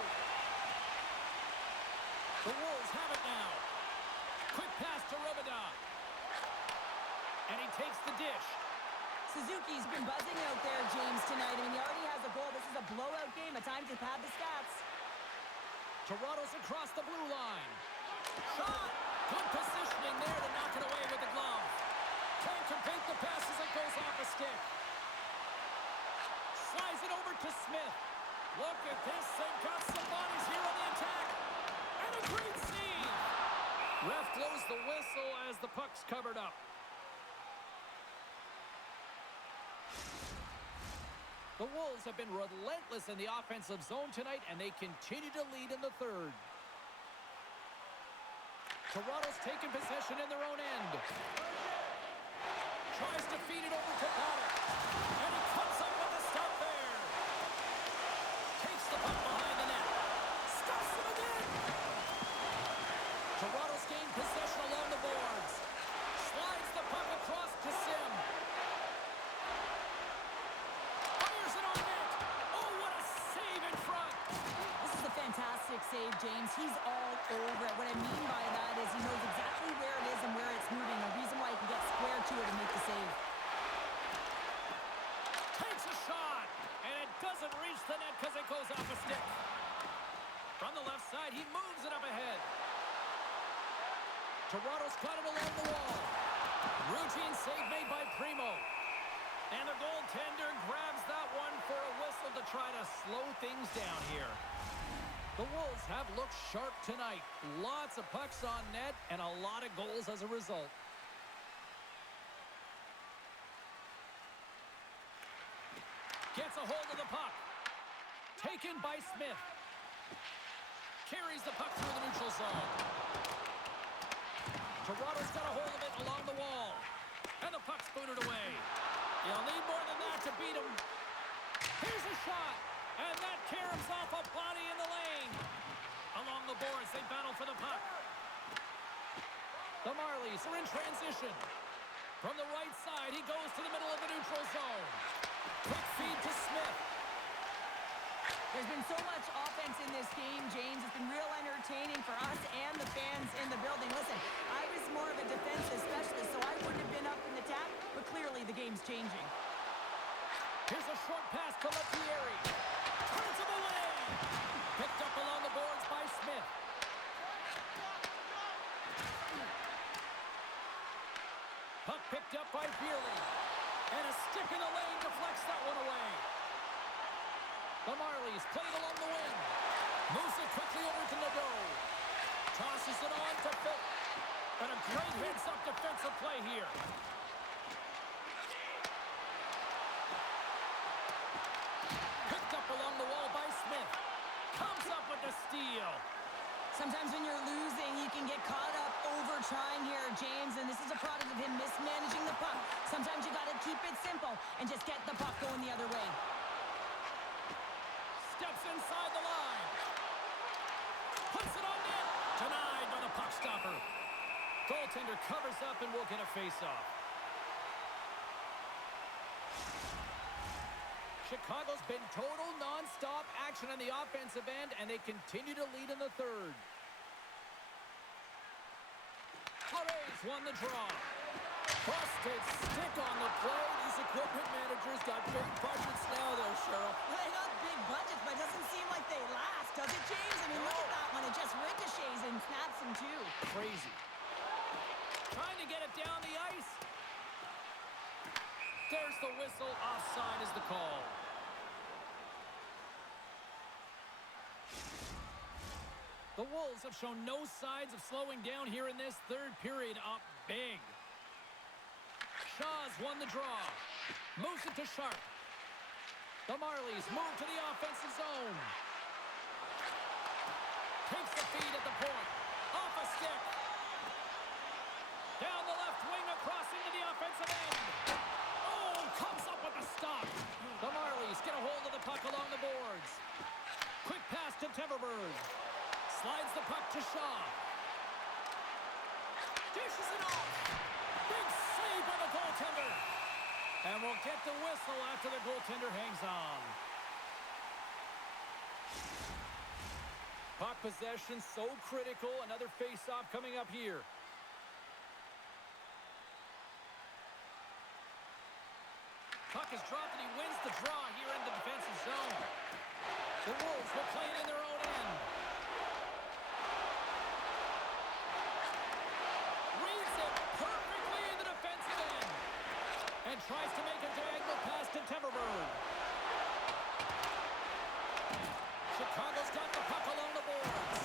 The Wolves have it now. Quick pass to Robida. And he takes the dish. Suzuki's been buzzing out there, James, tonight. I mean, he already has a goal. This is a blowout game. A time to pad the stats. Toronto's across the blue line. Shot. Good positioning there to knock it away with the glove. Can't complete the pass as it goes off a stick. Slides it over to Smith. Look at this. They've got some bodies here on the attack. And a great save. Ref blows the whistle as the puck's covered up. The Wolves have been relentless in the offensive zone tonight, and they continue to lead in the third. Toronto's taken possession in their own end. Tries to feed it over to Potter. And he comes up with a stop there. Takes the puck behind the net. James. He's all over it. What I mean by that is he knows exactly where it is and where it's moving. A reason why he can get square to it and make the save. Takes a shot, and it doesn't reach the net because it goes off a stick. From the left side, he moves it up ahead. Toronto's got it along the wall. Routine save made by Primo. And the goaltender grabs that one for a whistle to try to slow things down here. The Wolves have looked sharp tonight. Lots of pucks on net and a lot of goals as a result. Gets a hold of the puck. Taken by Smith. Carries the puck through the neutral zone. Toronto's got a hold of it along the wall. And the puck's booted away. You'll need more than that to beat him. Here's a shot. And that caroms off a body in the lane. Along the boards, they battle for the puck. The Marlies are in transition. From the right side, he goes to the middle of the neutral zone. Quick feed to Smith. There's been so much offense in this game, James. It's been real entertaining for us and the fans in the building. Listen, I was more of a defensive specialist, so I wouldn't have been up in the tap, but clearly the game's changing. Here's a short pass to Lettieri. Turns him away. Picked up along the boards by Smith. Puck picked up by Beerley. And a stick in the lane deflects that one away. The Marlies played along the wing. Moves it quickly over to Nadeau. Tosses it on to Phil. And a great heads-up defensive play here. Picked up along the wall by Smith. Comes up with the steal. Sometimes when you're losing, you can get caught up over trying here, James, and this is a product of him mismanaging the puck. Sometimes you got to keep it simple and just get the puck going the other way. Steps inside the line. Puts it on net. Denied by the puck stopper. Goaltender covers up and will get a face-off. Chicago's been total non-stop action on the offensive end, and they continue to lead in the third. Flores won the draw. Busted stick on the play. These equipment managers got big budgets now, though, Cheryl. Well, they got big budgets, but it doesn't seem like they last, does it, James? I mean, look at that one. It just ricochets and snaps him, too. Crazy. Trying to get it down the ice. There's the whistle. Offside is the call. The Wolves have shown no signs of slowing down here in this third period, up big. Shaw's won the draw. Moves it to Sharp. The Marlies move to the offensive zone. Takes the feed at the point. Off a stick. Down the left wing across into the offensive end. Oh, comes up with a stop. The Marlies get a hold of the puck along the boards. Quick pass to Teverberg. Slides the puck to Shaw. Dishes it off. Big save by the goaltender. And we'll get the whistle after the goaltender hangs on. Puck possession so critical. Another face-off coming up here. Puck is dropped and he wins the draw here in the defensive zone. The Wolves will play it in their own end. Reads it perfectly in the defensive end. And tries to make a diagonal pass to Teverberg. Chicago's got the puck along the boards.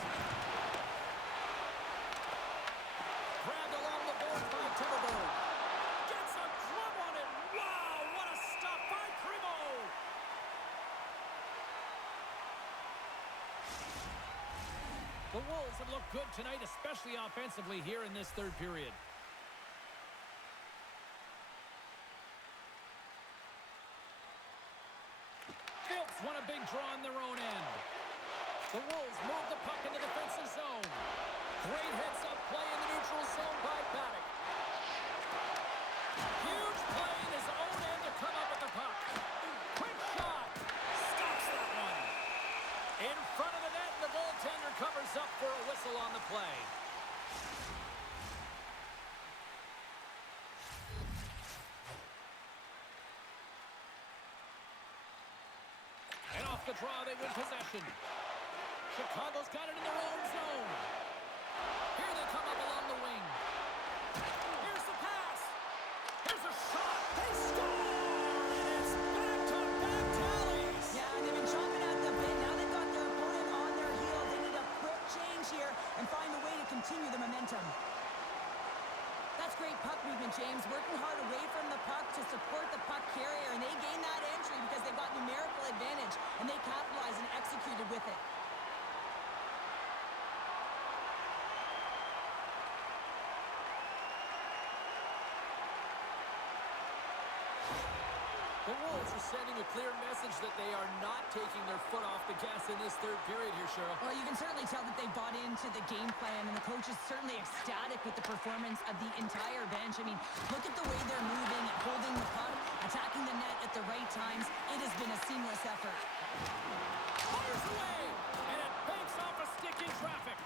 Grabbed along the boards by Teverberg. Gets a glove on it. Wow, what a stop by Primo. The Wolves have looked good tonight, especially offensively here in this third period. Phillips won a big draw on their own end. The Wolves move the puck in the defensive zone. Great heads-up play in the neutral zone by Paddock. Huge play in his own end to come up with the puck. Quick shot. Stops that one. In front of the net, the goaltender covers Off the draw, they win possession. Chicago's got it in their own zone. Here they come up along the wing. Here's the pass. Here's a shot. They score! And it's back-to-back tallies. Yeah, they've been chomping at the bit. Now they've got their opponent on their heels. They need a quick change here and find a way to continue the momentum. That's great puck movement, James. Working hard away from the puck to support the puck carrier, and they gain that entry because they've got numerical advantage, and they capitalized and executed with it. The Wolves are sending a clear message that they are not taking their foot off the gas in this third period here, Cheryl. Well, you can certainly tell that they bought into the game plan, and the coach is certainly ecstatic with the performance of the entire bench. I mean, look at the way they're moving, holding the puck, attacking the net at the right times. It has been a seamless effort. Fires away, and it banks off a stick in traffic.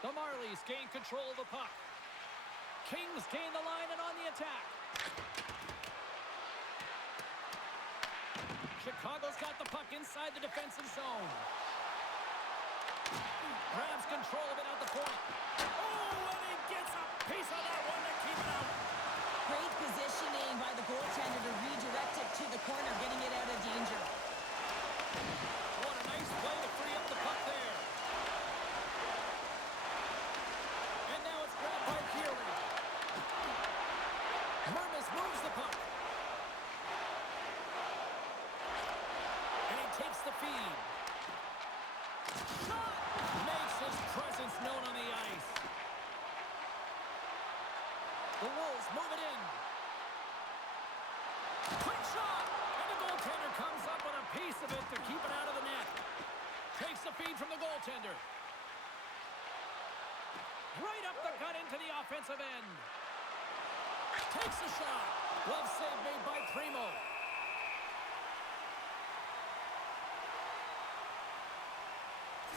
The Marlies gain control of the puck. Kings gain the line and on the attack. Chicago's got the puck inside the defensive zone. Grabs control of it at the point. Oh, and he gets a piece of that one to keep it out. Great positioning by the goaltender to redirect it to the corner, getting it out of danger. What a nice play to free up the puck there. And now it's grabbed by Keely. Mermis moves the puck. Takes the feed. Shot! Makes his presence known on the ice. The Wolves move it in. Quick shot! And the goaltender comes up with a piece of it to keep it out of the net. Takes the feed from the goaltender. Right up the gut into the offensive end. Takes the shot. Glove save made by Primo.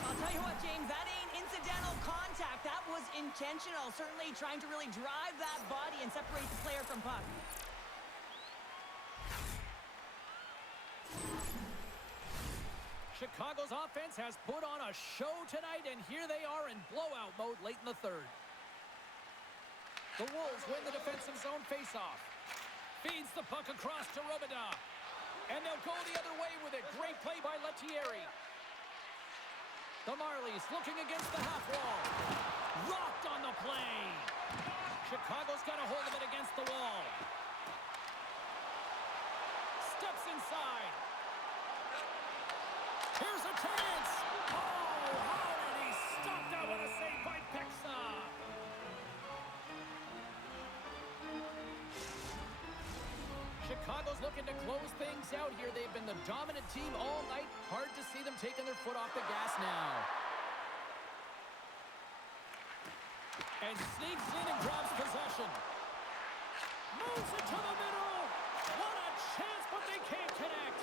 I'll tell you what, James, that ain't incidental contact. That was intentional. Certainly trying to really drive that body and separate the player from puck. Chicago's offense has put on a show tonight, and here they are in blowout mode late in the third. The Wolves win the defensive zone faceoff. Feeds the puck across to Robida. And they'll go the other way with it. Great play by Lettieri. The Marlies looking against the half wall. Rocked on the play. Chicago's got a hold of it against the wall. Steps inside. Here's a chance. Oh, how did he stop that with a save by Pexa? Chicago's looking to close things out here. They've been the dominant team all night. Hard to see them taking their foot off the gas now. And sneaks in and grabs possession. Moves it to the middle. What a chance, but they can't connect.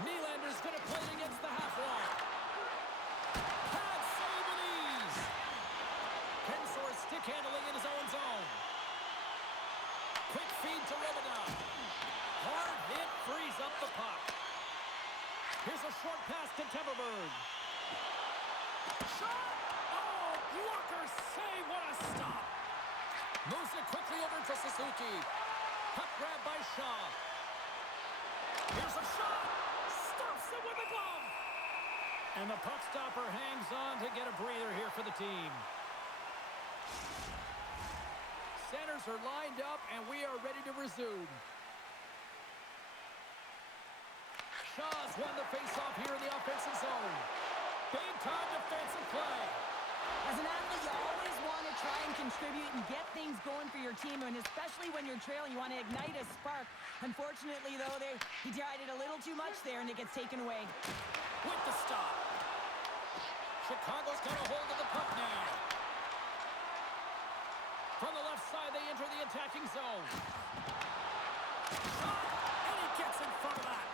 Nylander's going to play it against the half wall. Pad save with ease. Pensor stick handling in his own zone. Quick feed to Robida. Hard hit frees up the puck. Here's a short pass to Temperberg. Shot! Oh, blocker save. What a stop. Moves it quickly over to Suzuki. Puck grab by Shaw. Here's a shot. Stops it with the glove. And the puck stopper hangs on to get a breather here for the team. Centers are lined up, and we are ready to resume. Shaw's won the faceoff here in the offensive zone. Big-time defensive play. As an athlete, you always want to try and contribute and get things going for your team, and especially when you're trailing, you want to ignite a spark. Unfortunately, though, he tried it a little too much there, and it gets taken away. With the stop. Chicago's got a hold of the puck now. From the left side, they enter the attacking zone. Shot, and he gets in front of that.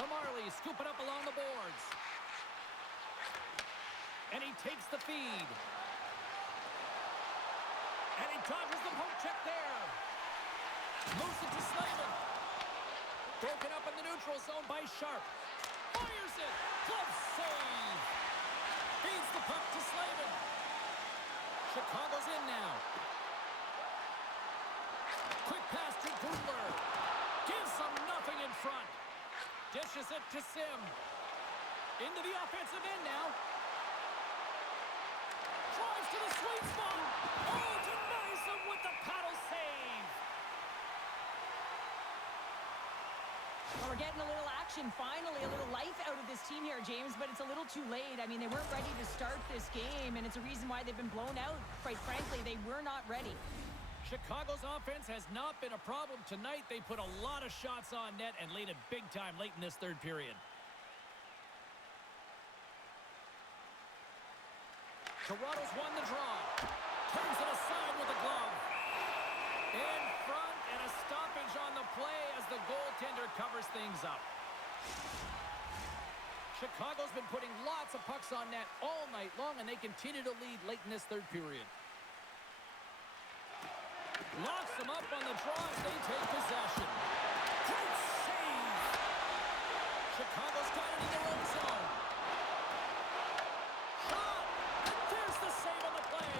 The Marlies scoop it up along the boards. And he takes the feed. And he dodges the poke check there. Moves it to Slavin. Broken up in the neutral zone by Sharp. Fires it. Glove save. Feeds the puck to Slavin. Chicago's in now. Quick pass to Gundler. Gives them nothing in front. Dishes it to Sim. Into the offensive end now. Drives to the sweet spot. Oh, denies him with the paddle save. Well, we're getting a little action, finally, a little life out of this team here, James, but it's a little too late. I mean, they weren't ready to start this game, and it's a reason why they've been blown out. Quite frankly, they were not ready. Chicago's offense has not been a problem tonight. They put a lot of shots on net and laid it big time late in this third period. Toronto's won the draw. Turns it aside with a glove. In front, and a stoppage on the play as the goaltender covers things up. Chicago's been putting lots of pucks on net all night long, and they continue to lead late in this third period. Locks them up on the draw as they take possession. Great save! Chicago's got it in their own zone. Shot! And there's the save on the play.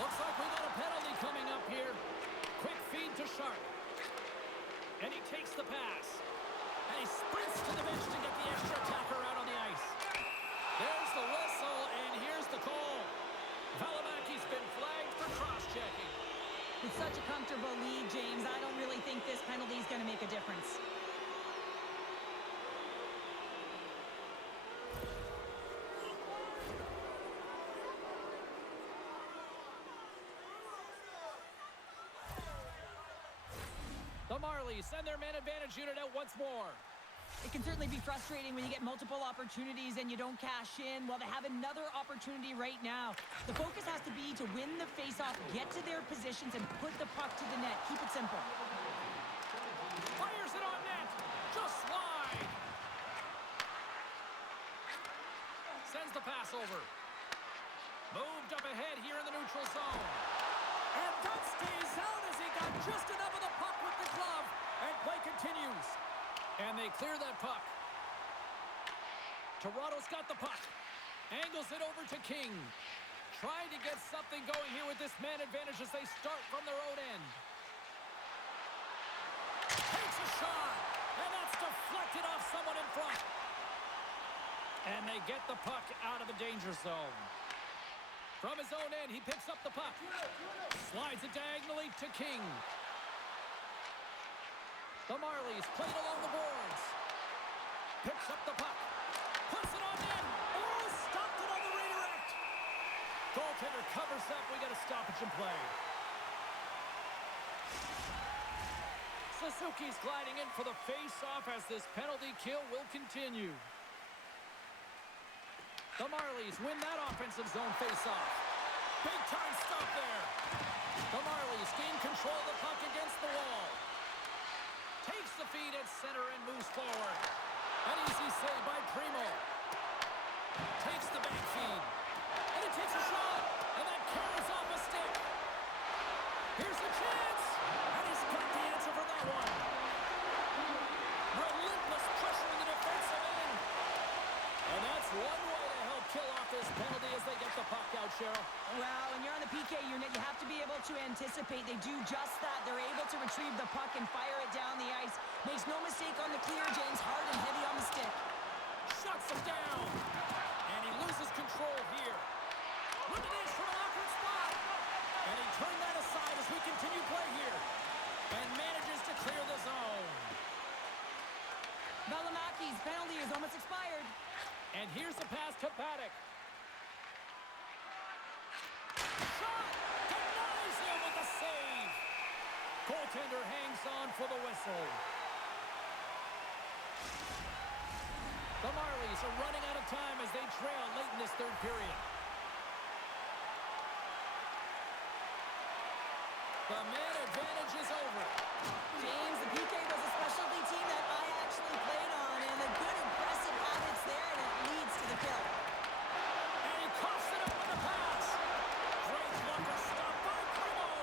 Looks like we got a penalty coming up here. Quick feed to Sharp. And he takes the pass. And he sprints to the bench to get the extra attacker out on the ice. There's the whistle, and here's the call. Valimaki's been flagged for cross-checking. With such a comfortable lead, James, I don't really think this penalty is going to make a difference. The Marlies send their man advantage unit out once more. It can certainly be frustrating when you get multiple opportunities and you don't cash in. Well, they have another opportunity right now. The focus has to be to win the faceoff, get to their positions, and put the puck to the net. Keep it simple. Fires it on net. Just wide. Sends the pass over. Moved up ahead here in the neutral zone. And that stays out as he got just enough of the puck with the glove. And play continues. And they clear that puck. Toronto's got the puck. Angles it over to King. Trying to get something going here with this man advantage as they start from their own end. Takes a shot. And that's deflected off someone in front. And they get the puck out of the danger zone. From his own end, he picks up the puck. Slides it diagonally to King. The Marlies played along the boards. Picks up the puck. Puts it on in. Oh, stopped it on the redirect. Goaltender covers up. We got a stoppage in play. Suzuki's gliding in for the face-off as this penalty kill will continue. The Marlies win that offensive zone face-off. Big-time stop there. The Marlies gain control of the puck against the wall. Takes the feed at center and moves forward. An easy save by Primo. Takes the back feed. And it takes a shot. And that carries off a stick. Here's the chance. And he's got the answer for that one. Relentless pressure in the defensive end. And that's one way to help kill off this penalty as they get the puck out, Cheryl. Well, when you're on the PK unit, you have to be able to anticipate. They do just that. They're able to retrieve the puck and fire it down the ice. Makes no mistake on the clear, James. Hard and heavy on the stick. Shuts him down. And he loses control here. Look at this from an awkward spot. And he turned that aside as we continue play here. And manages to clear the zone. Valimaki's penalty is almost expired. And here's the pass to Paddock. Shot! Denies him with a save. Goaltender hangs on for the whistle. The Marlies are running out of time as they trail late in this third period. The man advantage is over. James, the PK was a specialty team that I actually played on, and a good, impressive habits there, and it leads to the kill. And he coughs it up with the pass. Great blocker stop by Primo.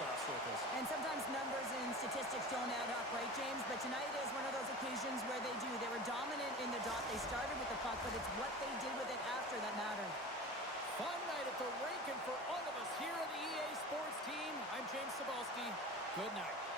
face-off circles. And sometimes numbers and statistics don't add up, right, James? But tonight is one of those occasions where they do. They were dominant in the dot. They started with the puck, but it's what they did with it after that mattered. Fun night at the rink, and for all of us here on the EA Sports team, I'm James Cebulski. Good night.